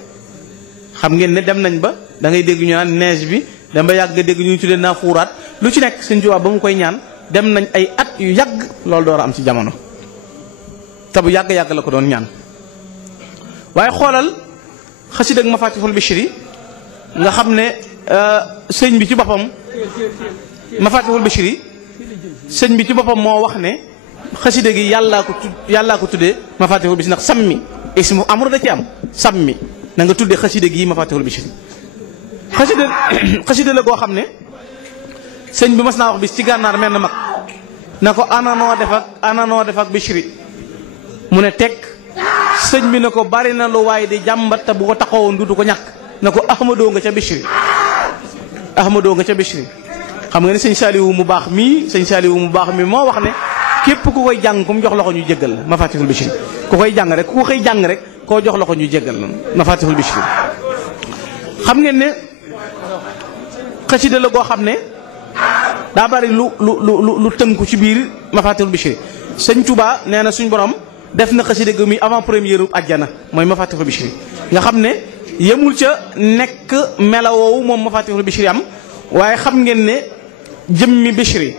xam ngeen ne dem nañ ba da ngay dégg ñu naan neige bi dem ba yàgg nga dégg ñu tuddee naa fuuraat lu ci nekk Sëñ Tuubaa ba mu koy ñaan dem nañ ay at yu yàgg loolu door a am ci jamono te bu yàgg-yàgg la ko doon ñaan waaye xoolal xasida ak Mafatihul Bichri nga xam ne sëñ bi ci boppam Mafatihul Bichri sëñ bi ci boppam moo wax ne xasida gi yàllaa ko tuddee Mafatihul Bichri ndax sammi ismu amru da ci am sammi na nga tuddee xasida gi Mafatihul Bichri xasida la goo xam ne sëñ bi mas naa wax bis ci gànnaar mel na mag na ko ananoo def ak Bichri mu ne teg sëñ bi ne ko bari na lu waaye di jàmbat te bu ko taxawoon dutu ko ñàkk na ko ahmadoo nga ca Bichri xam nga ne sëñ Saaliwu mu baax mi moo wax ne képp ku koy jàng ku mu jox loxo ñu jéggal la Mafatihul Bichri ku koy jàng rek koo jox loxo ñu jéggal la Mafatihul Bichri xam ngeen ne xasida la goo xam ne daa bari lu tënku ci biir Mafatihul Bichri Sëñ Tuubaa nee na suñ borom def na xasida gi muy avant première ub àjjana mooy Mafatihul Bichri nga xam ne yemul ca nekk melawoowu moom Mafatihul Bichri am waaye xam ngeen ne jëmmi Bichri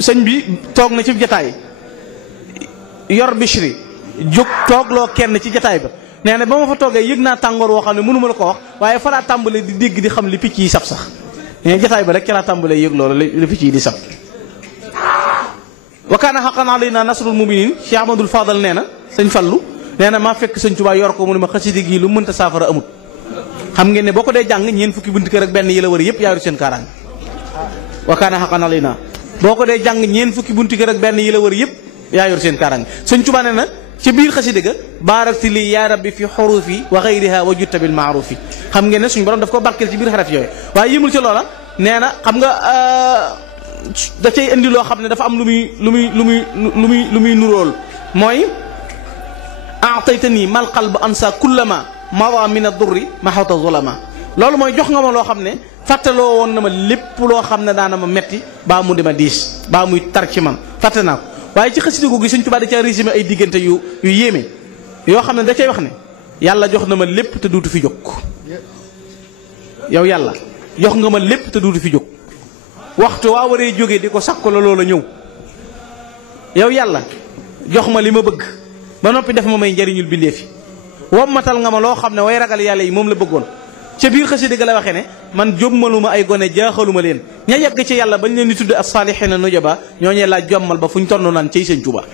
sëñ bi toog na ci jataay yor Bichri jóg toogloo kenn ci jataay ba nee na ba ma fa toogee yëg naa tàngoor woo xam ne mënuma la ko wax waaye fa laa tàmbalee di dégg di xam li picc yi sab sax nee jataay ba rek ca laa tàmbalee yëg loolu li picc yi di sab wa kaana haqqan alaynaa nasrul mu'miniin Cheikh Ahmadul Fadal nee na sëñ Fallu nee na maa fekk sëñ Tuubaa yor ko mu ne ma xasida gi lu mënta saafara amut xam ngeen ne boo ko dee jàng ñeen fukki bunti kër ak benn yi la wër yëpp yaa yor seen kaaraange wa kaana haqqan alaynaa boo ko dee jàng ñeen fukki bunti kër ak benn yi la wër yëpp yaa yor seen kaaraange sëñ Tuubaa nee na ci biir xasida ga baarakti lii yaa rabbi fi xurufi wa xayriha wa jutta bil maarufi xam ngeen ne suñu borom daf ko barkeel ci biir xaraf yooyu waaye yëmul ci loola nee na xam nga da cay indi loo xam ne dafa am lu muy nuróol mooy aataytani mal qalb ansa kullama mada min ad-durri ma xawta zulama loolu mooy jox nga ma loo xam ne fàttaloo woon na ma lépp loo xam ne daana ma metti baa mu di ma diis baa muy tar ci man fàtte naa ko waaye ci xasida googu Sëñ Tuubaa da caa résumé ay diggante yu yéeme yoo xam ne da cay wax ne yàlla jox na ma lépp te duutu fi jóg yow yàlla jox nga ma lépp te duutu fi jóg waxtu waa waree jógee di ko sakku la loola ñëw yow yàlla jox ma li ma bëgg ba noppi def ma may njariñul bindeef yi wommatal nga ma loo xam ne way ragal yàlla yi moom la bëggoon ca biir xasida ga la waxee ne man jommaluma ay gone jaaxaluma leen ña yegg ci yàlla bañ leen di tudd as-saalihiina nujaba ñooñee laa jommal ba fu ñu tonn naan ciy Sëñ Tuubaa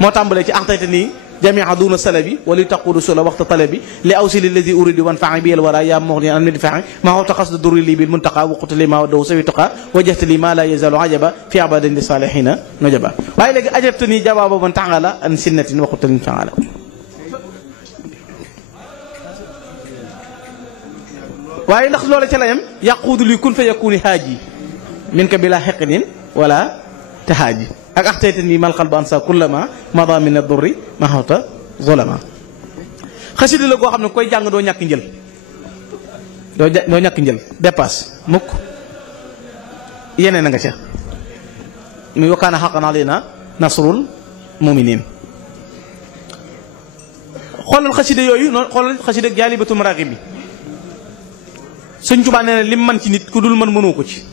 moo tàmbalee ci axtayta nii jamia duna salabi wali taqudu sula waxta talabi li awsili lazi uridu wan faa bi el wara yaa moxni an midi faa ma xawta xas da duri lii bil muntaqa waqut li ma wadaw sawi tuqa wajjahta li ma la yazalu ajaba fi abadin li saalihiina nujaba waaye léegi ajabta nii jawaaba man taala an sinnatin waxuta lin faala waaye ndax loola ca la yem yaquudu li kun fa yakuni haaji min ka bila xeqinin wala tahaaji ak axtayta nii mal qalbu ansa kullama mada min ad-durri ma xawta zulama xasida la goo xam ne koy jàng doo ñàkk njël doo ñàkk njël dépasse mukk yeneen a nga ca muy wa kaana haqqan alaynaa nasrul mu'miniin xoolal xasida yooyu noonu xoolal xasida Jaalibatul Maraaxib bi Sëñ Tuubaa nee na lim man ci nit ku dul man mënoo ko ci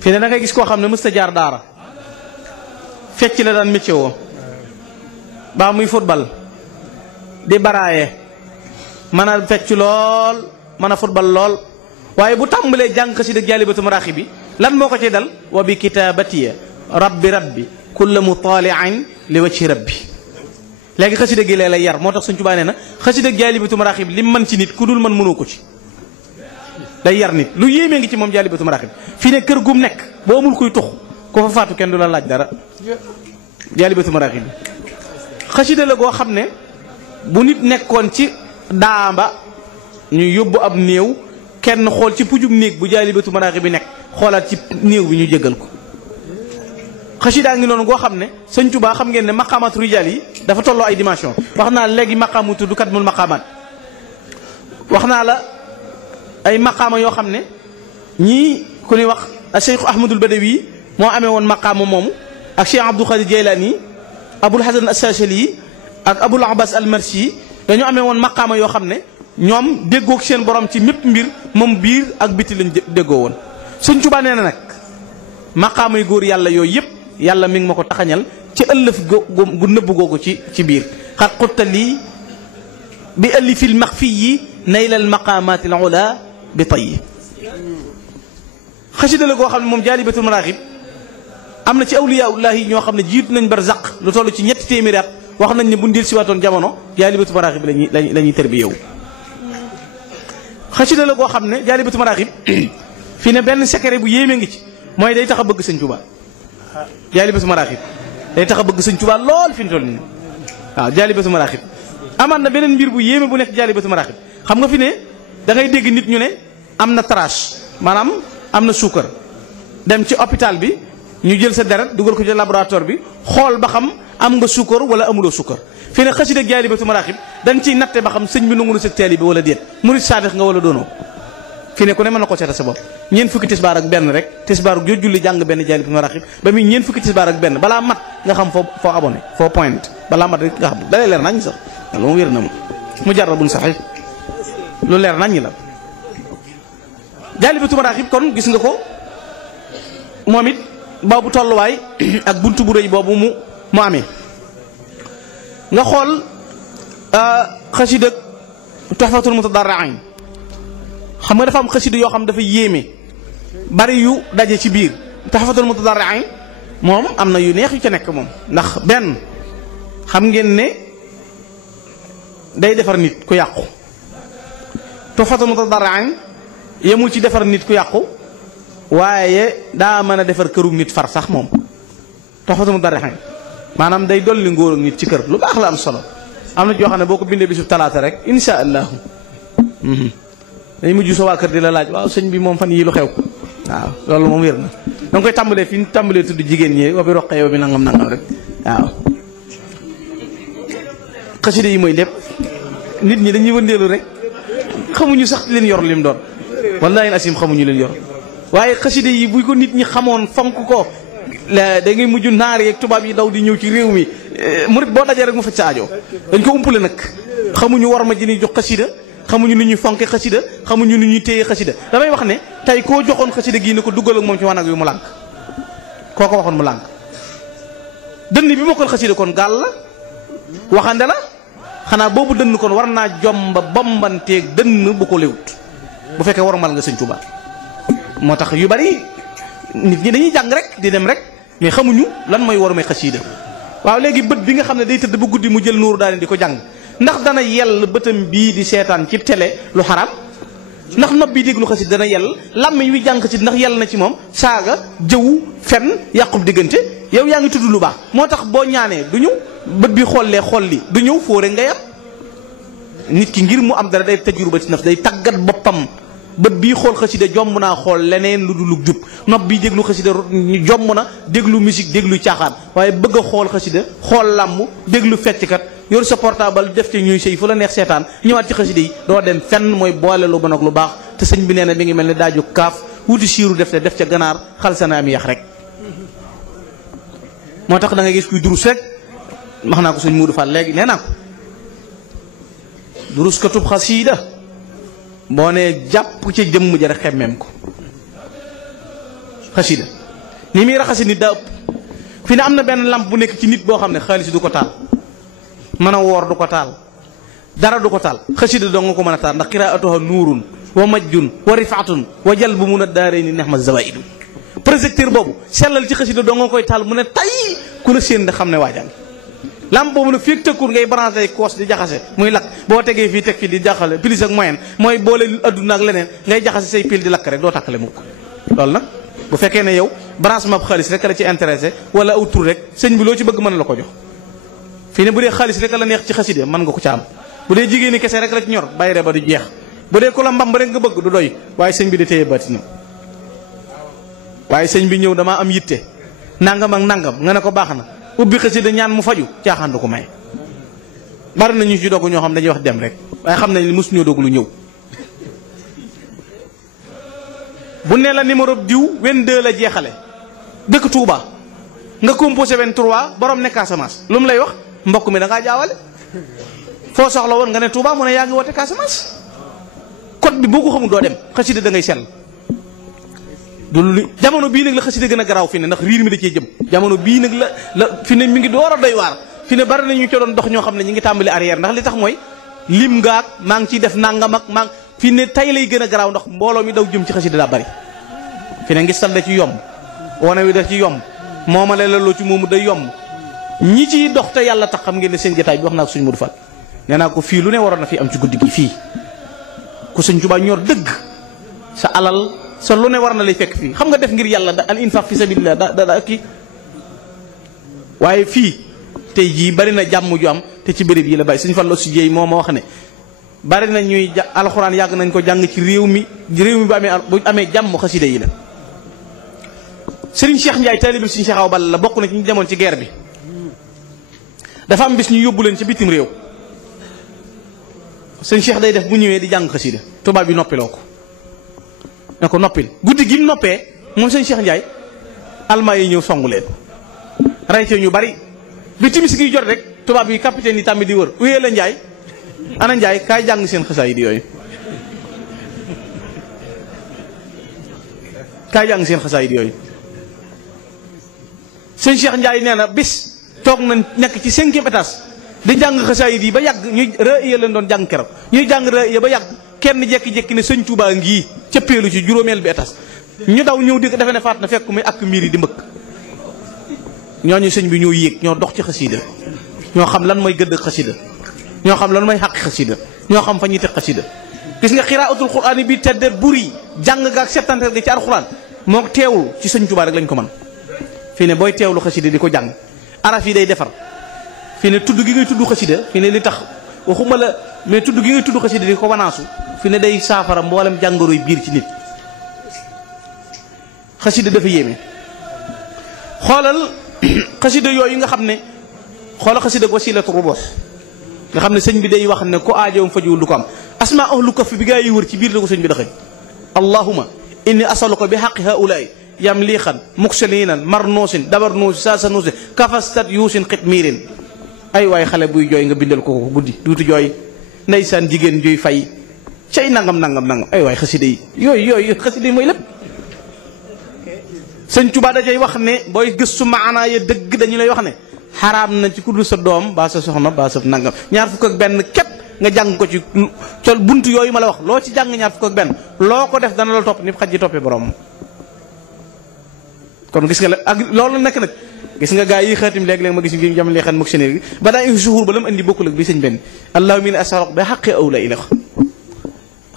fii ne da ngay gis koo xam ne mësta jaar daara fecc la daan métier woo baa muy football di baraaye mën a fecc lool mën a football lool waaye bu tàmbalee jàng xasida Jaalibatul Maraaxib bi lan moo ko ci dal wa bi kitaabatiya rabbi kulla mutaali'in li wajhi rabbi léegi xasida gi lee lay yar moo tax Sëñ Tuubaa nee na xasida Jaalibatul Maraaxib bi lim man ci nit ku dul man mënoo ko ci day yar nit lu yéemee ngi ci moom Jaalibatul Maraaxib fii ne kër gum nekk boo amul kuy tux ko fa faatu kenn du la laaj dara Jaalibatul Maraaxib bi xasida la goo xam ne bu nit nekkoon ci daamba ñu yóbbu ab néew kenn xool ci pujum néeg bu Jaalibatul Maraaxib bi nekk xoolaat ci néew bi ñu jéggal ko xasida ngi noonu goo xam ne Sëñ Tuubaa xam ngeen ne maqaamaatu rijaal yi dafa tolloo ay dimension wax naa léegi maqaamu tudd kat mul maqaamaat wax naa la ay maqaama yoo xam ne ñii ku ñuy wax Cheikh Ahmadul Badawi moo amee woon maqaama moomu ak Cheikh Abdul Xaadir Jaylaani Abul Hasan As-Saashili ak Abul Abbas Al-Marsi dañoo amee woon maqaama yoo xam ne ñoom déggoog seen borom ci mépp mbir moom biir ak biti lañ déggoo woon Sëñ Tuubaa nee na nag maqaama yu góor yàlla yooyu yëpp yàlla mi ngi ma ko taxañal ci ëllëf gu nëbb googu ci biir xat xutta lii bi ëllifil maxfiyi naylal maqaamaati al ula bi tayyi xasida la goo xam ne moom Jaalibatul Maraaxib am na ci awliyaullahi ñoo xam ne jiitu nañ barzaq lu toll ci ñetti téeméeri at wax nañ ne bu ndil si waatoon jamono Jaalibatul Maraaxib bi la ñuy tërbiyewu xasida la goo xam ne Jaalibatul Maraaxib fii ne benn secret bu yéeme ngi ci mooy day tax a bëgg Sëñ Tuubaa Jaalibatul Maraaxib day tax a bëgg Sëñ Tuubaa lool fi ñu toll nii waaw Jaalibatul Maraaxib amaat na beneen mbir bu yéeme bu nekk Jaalibatul Maraaxib xam nga fi ne da ngay dégg nit ñu ne am na trace maanaam am na suukar dem ci hôpital bi ñu jël sa deret dugal ko ci laboratoire bi xool ba xam am nga suukar wala amuloo suukar fi ne xasida Jaalibatul Maraaxib dañ ciy natte ba xam sëñ bi nangu na sa taalibe bi wala déet murid saadix nga wala doonoo fi ne ku ne mën na ko seeta sa bopp ñeent fukki tisbaar ak benn rek tisbaar gu julli jàng benn Jaalibatul Maraaxib ba muy ñeent fukki tisbaar ak benn balaa mat nga xam foo abonné foo point balaa mat rek nga xam dalay leer nañ sax loolu moom wér na mu jarabun sax lu leer nañ la Jaalibatul Maraaxib kon gis nga ko moom it boobu tolluwaay ak buntu bu rëy boobu mu amee nga xool xasida Tuhfatul Mutadarri'in xam nga dafa am xasida yoo xam dafa yéeme bari yu daje ci biir Tuhfatul Mutadarri'in moom am na yu neex yu ca nekk moom ndax benn xam ngeen ne day defar nit ku yàqu Tuhfatul Mutadarri'in yemul ci defar nit ku yàqu waaye daa mën a defar këru nit far sax moom Tuhfatul Mutadarri'in maanaam day dolli ngóor ak nit ci kër lu baax la am solo am na joo xam ne boo ko bindee bisu talaata rek insha allahu day mujj sa waa kër di la laaj waaw sëñ bi moom fan yii lu xew waaw loolu moom wér na da nga koy tàmbalee fi ñu tàmbalee tudd jigéen ñi wa bi roqee wa bi nangam rek waaw xasida yi mooy lépp nit ñi dañuy wëndeelu rek xamuñu sax leen yor lim doon wallaahi asim xamuñu leen yor waaye xasida yi bu ko nit ñi xamoon fonk ko da ngay mujj naar yeeg tubaab yi daw di ñëw ci réew mi murit boo dajee rek mu faj sa aajo dañ ko umpale nag xamuñu war ma ji ni jox xasida xamuñu nu ñuy fonke xasida xamuñu nu ñuy téye xasida damay wax ne tey koo joxoon xasida gii ne ko duggal ak moom ci wanag wi mu lànk koo ko waxoon mu lànk dënn bi mokkal xasida kon gaal la waxande la xanaa boobu dënn kon war naa jomba bombanteeg dënn bu ko léwut bu fekkee warmal nga sëñ Tuubaa moo tax yu bari nit ñi dañuy jàng rek di dem rek mais xamuñu lan mooy war may xasida waaw léegi bët bi nga xam ne day tëdd bu guddi mu jël nuuru daal di ko jàng ndax dana yell bëtam bii di seetaan ci télé lu xaraam ndax nopp bii déglu xasida dana yell làmmiñ wi jàng ci ndax yell na ci moom saaga jëw fen yàqub diggante yow yaa ngi tudd lu baax moo tax boo ñaanee du ñëw bët bi xollee xol li du ñëw foo rek ngay am nit ki ngir mu am dara day tajruba ci naf day tàggat boppam bët bii xool xasida jomb naa xool leneen lu dul jub nopp bii déglu xasida jomb na déglu musique déglu caaxaan waaye bëgg a xool xasida xool làmb déglu fecckat yor sa portable def ci ñuy sëy fu la neex seetaan ñëwaat ci xasida yi doo dem fenn mooy boole lu bon ak lu baax te sëñ bi nee na mi ngi mel ni daaju kaaf wuti siiru def ca ganaar xal sa naa mi yax rek moo tax da ngay gis kuy durus rek wax naa ko sëñ Muudu Fall léegi nee naa ko durus ka tub xasida boo nee jàpp ca jëmm ja rek xemmeem ko xasida ni muy raxasi nit daa ëpp fi ne am na benn lampe bu nekk ci nit boo xam ne xaalis du ko taal mën a woor du ko taal dara du ko taal xasida doo nga ko mën a taal ndax qiraatuha nuurun wa majjun wa rifaatun wa jalbu mun a daaree ni neex ma zawaidu projecteur boobu sellal ci xasida doo nga koy taal mu ne tay ku la séen da xam ne waajal lampe boobu nag fii tëkkul ngay branché koos di jaxase muy lakk boo tegee fii teg fii di jaxale plus ak moyen mooy boole adduna ak leneen ngay jaxase say pile di lakk rek doo takkale mukk loolu nag bu fekkee ne yow branchement bu xaalis rek la ci intéressé wala aw tur rek sëñ bi loo ci bëgg mën la ko jox fii ne bu dee xaalis rek la neex ci xaside mën nga ko ca am bu dee jigéen ñi kese rek la ci ñor bàyyi ba du jeex bu dee ku la mbamb rek nga bëgg du doy waaye sëñ bi di téye baatinam waaye sëñ bi ñëw damaa am yitte nangam ak nangam nga ne ko baax na ubbi xasida ñaan mu faju caaxaan du ko may bari na ñu ci dogu ñoo xam dañuy wax dem rek waaye xam nañ ni mosuñoo doog lu ñëw bu ne la numéro diw 22 la jeexale dëkk Touba nga composé 23 borom ne Casamance lu mu lay wax mbokk mi da ngaa jaawale foo soxla woon nga ne Touba mu ne yaa ngi woote Casamance code bi boo ko xamul doo dem xasida da ngay sell du jamono bii nag la xasida gën a garaaw fi ne ndax riir mi da cee jëm jamono bii nag la fi ne mi ngi door a doy waar fi ne bari na ñu ci doon dox ñoo xam ne ñi ngi tàmbali arrière ndax li tax mooy lim ngaak maa ngi ciy def nangam ak maa fi ne tay lay gën a garaaw ndax mbooloo mi daw jëm ci xasida daa bari fi ne ngi sal da ci yomb wane wi da ci yomb moomale la loo ci moomu day yomb ñi ciy dox te yàlla tax xam ngeen ne seen jotaay bi wax naa ko suñu Modou Fall nee naa ko fii lu ne waroon na fi am ci guddi gi fii ku Sëñ Tuubaa ñor dëgg sa alal sa lu ne war na lay fekk fii xam nga def ngir yàlla da al infaq fi sabilillah da kii waaye fii tey jii bari na jàmm ju am te ci béréb yi la bàyyi Sëñ Fallu si jéey moo ma wax ne bari na ñuy alxuraan yàgg nañ ko jàng ci réew mi bu amee jàmm xasida yi la Serigne Cheikh Ndiaye taalibe Serigne Cheikh Awa Balla la bokk na ci ñu demoon ci guerre bi dafa am bis ñu yóbbu leen ci bitim réew sëñ Cheikh day def bu ñëwee di jàng xasida tubaab bi noppiloo ko ne ko noppil guddi gi mu noppee moom sëñ Cheikh Ndiaye almaa yi ñëw songu leen rey ci ñu bari bi timis gi jot rek tubaab yi capitaine yi tàmbi di wër uyee la Ndiaye ana Ndiaye kaay jàng seen xasaayid yooyu kaay jàng seen xasaayid yooyu sëñ Cheikh Ndiaye nee na bis toog nañ nekk ci 5e étage di jàng xasaayid yi ba yàgg ñuy rëya leen doon jàng keroog ñuy jàng rëya ba yàgg kenn jekki-jekki ne sëñ Touba ngii cëppeelu ci juróomeel bi étage ñu daw ñëw di ko defe ne faat na fekk muy ak miir yi di mbëkk ñooñu sëñ bi ñoo yéeg ñoo dox ci xasida ñoo xam lan mooy gëdd xasida ñoo xam lan mooy xàq xasida ñoo xam fa ñuy teg xasida gis nga xiraatul quraan bi tedde buri jàng ga ak settantal gi ci alxuraan moo teewlu ci sëñ Tuubaa rek lañ ko mën fii ne booy teewlu xasida di ko jàng araf yi day defar fii ne tudd gi ngay tudd xasida fii ne li tax waxuma la mais tudd gi ngay tudd xasida di ko wanaasu fii ne day saafara mboolem jàngoroy biir ci nit xasida dafa yéeme xoolal xasida yooyu nga xam ne xoolal xasida wasilatu rubuux nga xam ne sëñ bi day wax ne ko aajoom fajuwul du ko am asma ahlu kaf bi gaa yi wër ci biir la ko sëñ bi daxañ allahuma inni asaluka bi xaqi haulaay yamliixan muksalinan marnoosin dabarnoosi saasanuusi kafastat yuusin xitmiirin ay waay xale buy jooy nga bindal ko guddi duutu jooy ndeysaan jigéen juy fay cay nangam ay waay xasida yi yooyu xasida yi mooy lépp sëñ Tuubaa da cay wax ne booy gëstu maanaa ya dëgg dañu lay wax ne xaraam na ci ku dul sa doom baa sa soxna baa sa nangam ñaar fukk ak benn képp nga jàng ko ci col buntu yooyu ma la wax loo ci jàng ñaar fukk ak benn loo ko def dana la topp ni xaj ji toppee borom. kon gis nga la ak loolu nekk nag gis nga gaa yi xaatim léeg-léeg ma gis ngi jam leexan mok sénéer gi ba daa i suhuur ba la mu indi bokkul ak bi sëñ benn allahumma inni as'aluka bi haqqi awla ila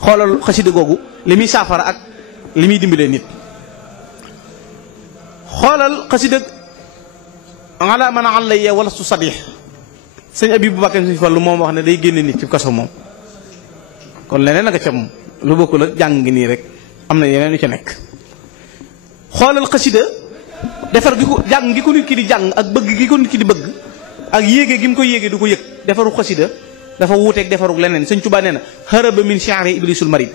xoolal xasida googu li muy saafara ak li muy dimbalee nit xoolal xasida ala man alayya wala su sadix sëñ Abibu Mbàkke sëñ Fallu moom wax ne day génne nit ci kaso moom kon leneen naka ca moom lu bokkul ak jàng ngi nii rek am na yeneen yu ca nekk xoolal xasida defar gi ko jàng gi ko nit ki di jàng ak bëgg gi ko nit ki di bëgg ak yéege gi mu ko yéege du ko yëg defaru xasida dafa wuuteeg defaru leneen sëñ Tuubaa nee na haraba min shi'ri iblisul marid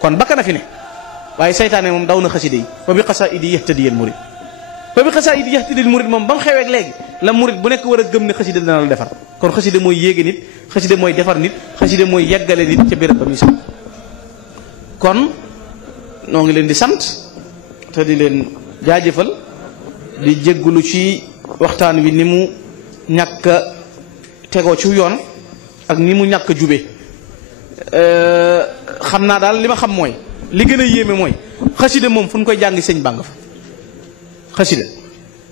kon bakka na fi ne waaye saytaane moom daw na xasida yi wa bi qasaa'idi yahtadiyal murid ba bi xasaayid yahtadil murid moom ba mu xeweeg léegi la murid bu nekk war a gëm ne xasida dana la defar kon xasida mooy yéege nit xasida mooy defar nit xasida mooy yeggale nit ca béréb ba muy sax kon noo ngi leen di sant te di leen jaajëfal di jéggulu ci waxtaan wi ni mu ñàkk a tegoo ci yoon ak ni mu ñàkk a jube xam naa daal li ma xam mooy li gën a yéeme mooy xasida moom fu ñu koy jàngi sëñ bàng fa xasida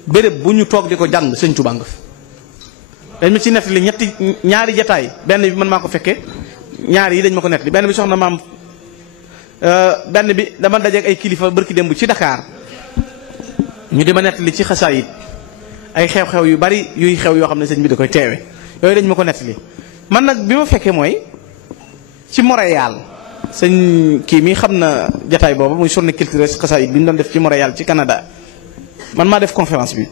béréb bu ñu toog di ko jàng sëñ Tuubaa nga fi dañ ma ci nettali ñaari jataay benn bi man maa ko fekkee ñaari yi dañ ma ko nettali benn bi soxna maam benn bi dama dajeek ay kilifa barki démb ci Dakar ñu di ma nettali ci xasaayid ay xew-xew yu bari yuy xew yoo xam ne sëñ bi da koy teewe yooyu dañ ma ko nettali man nag bi ma fekkee mooy ci Montréal sëñ kii mi xam na jataay boobu muy journée culturelle xasaayid bi ñu doon def ci Montréal ci Canada man maa def conférence bi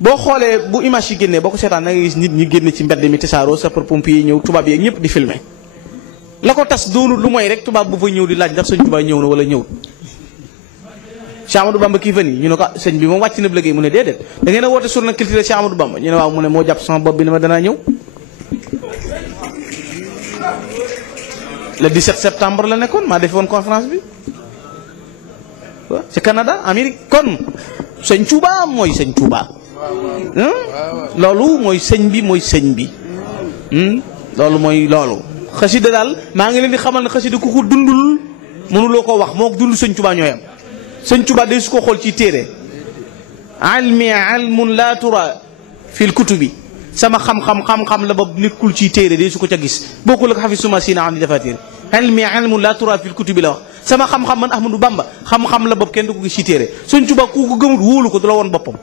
boo xoolee bu image yi génnee boo ko seetaan da nga gis nit ñi génn ci mbedd mi tasaaroo sapeurs-pompiers yi ñëw tubaab yi ñëpp di filmer la ko tas doonul lu mooy rek tubaab bu fay ñëw di laaj ndax sëñ Tuubaa ñëw na wala ñëwul Cheikh Amadou Bamba kii fan yi ñu ne ko sëñ bi moom wàcc na liggéey mu ne déedéet da ngeen a woote journée culturelle Cheikh Amadou Bamba ñu ne waaw mu ne moo jàpp sama bopp bi ne ma danaa ñëw le 17 septembre la nekkoon maa defoon conférence bi ci Canada Amérique kon sëñ Tuubaa mooy sëñ Tuubaa loolu mooy sëñ bi mooy sëñ bi loolu mooy loolu xasida daal maa ngi leen di xamal ne xasida ku ko dundul mënuloo ko wax moo dund sëñ Tuubaa ñooyam sëñ Tuubaa day su ko xool ci téere almi ilmun la tura fil kutubi sama xam-xam la boobu nekkul ci téere day su ko ca gis bokkul ak xafi suma sina am di defatéere ilmi ilmun la tura fil kutubi la wax sama xam-xam man Ahmadou Bamba xam-xam la bopp kenn du ko gis ci téere sëñ Tuubaa ku ko gëmut wóolu ko du la woon boppam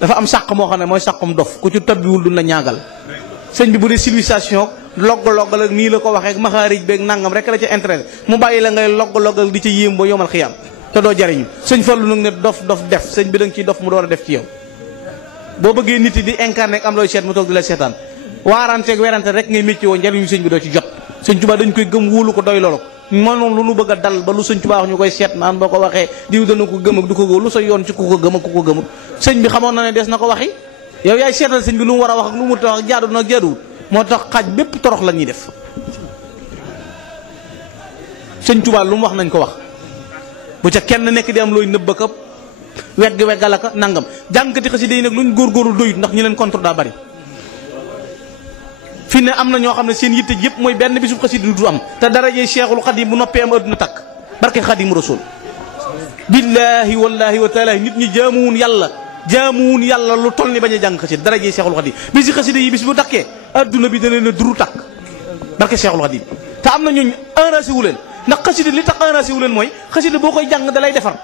dafa am sàq moo xam ne mooy sàqum dof ku ci tabbiwul du la ñaagal sëñ bi bu dee civilisation logg-loggal ak nii la ko waxee ak maxaarij beeg nangam rek la ca intérêt mu bàyyi la ngay logg-loggal di ca yéem ba yomal xiyam te doo jariñu sëñ Fallu nag ne dof def sëñ bi da nga ciy dof mu door a def ci yow boo bëggee nit yi di incarné ak am looy seet mu toog di la seetaan waaranteeg werante rek ngay métti woo njariñu sëñ bi doo ci jot sëñ Tuubaa dañ koy gëm wóolu ko doy loolu moom lu nu bëgg a dal ba lu sëñ Tuubaa wax ñu koy seet naan boo ko waxee diw dana ko gëm ak du ko gëm lu sa yoon ci ku ko gëm ak ku ko gëmut sëñ bi xamoon na ne des na ko waxi yow yaay seetal sëñ bi lu mu war a wax ak lu mu tax jaadu nag jaaduwut moo tax xaaj bépp torox la ñuy def sëñ Tuubaa lu mu wax nañ ko wax bu ca kenn nekk di am looy nëbb ka weggal aka nangam jàngkati xasida yi nag luñ góorgóorlu doyut ndax ñi leen contre daa bari fi ne am na ñoo xam ne seen yitte yëpp mooy benn bisub xasida du am te darajee Seexul Xadim bu noppee am adduna takk barke Xadim Rasul billaahi wallaahi wa taala nit ñi jaamuwun yàlla lu toll ni bañ a jàng xasida dara ji Seexul Xadim bi si xasida yi bis bu takkee adduna bi dana ne duru takk barke Seexul Xadim te am na ñooñ enragé wu leen ndax xasida li tax enragé wu leen mooy xasida boo koy jàng da lay defar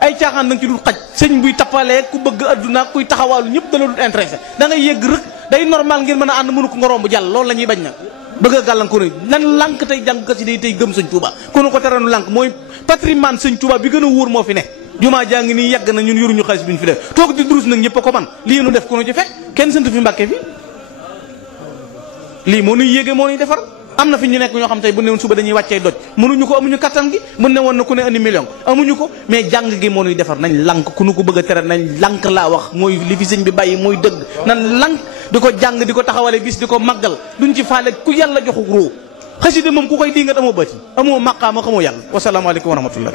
ay caaxaan da nga ci dul xaj sëñ buy tappalee ku bëgg adduna kuy taxawaalu ñëpp da la dul intéressé da ngay yegg rek day normal ngeen mën a ànd mënu ko nga romb jàll loolu la ñuy bañ nag bëgg a gàllankoor nan lànk tey jàng xasida yi tey gëm sëñ Tuuba konu ko teranu lànk mooy patrimoine sëñ Tuuba bi gën a wóor moo fi ne jumaa jaa ngi nii yàgg na ñun yoruñu xaalis bi ñu fi def toog di durus nag ñëpp a ko man lii nu def ku nu ci fekk kenn sant fi Mbàkke fi lii moo nuy yéege moo nuy defar am na fi ñu nekk ñoo xam tey bu ne woon suba dañuy wàccee doj mënuñu ko amuñu kattan gi mën ne woon na ku ne andi million amuñu ko mais jàng gi moo nuy defar nañ lànk ku nu ko bëgg a tere nañ lànk laa wax mooy li fi sëñ bi bàyyi mooy dëgg nan lànk di ko jàng di ko taxawale bis di ko màggal duñ ci faale ku yàlla joxu roo xasida moom ku koy di nga amoo bëti amoo maqaama xamoo yàlla wasalaamaaleykum wa rahmatullah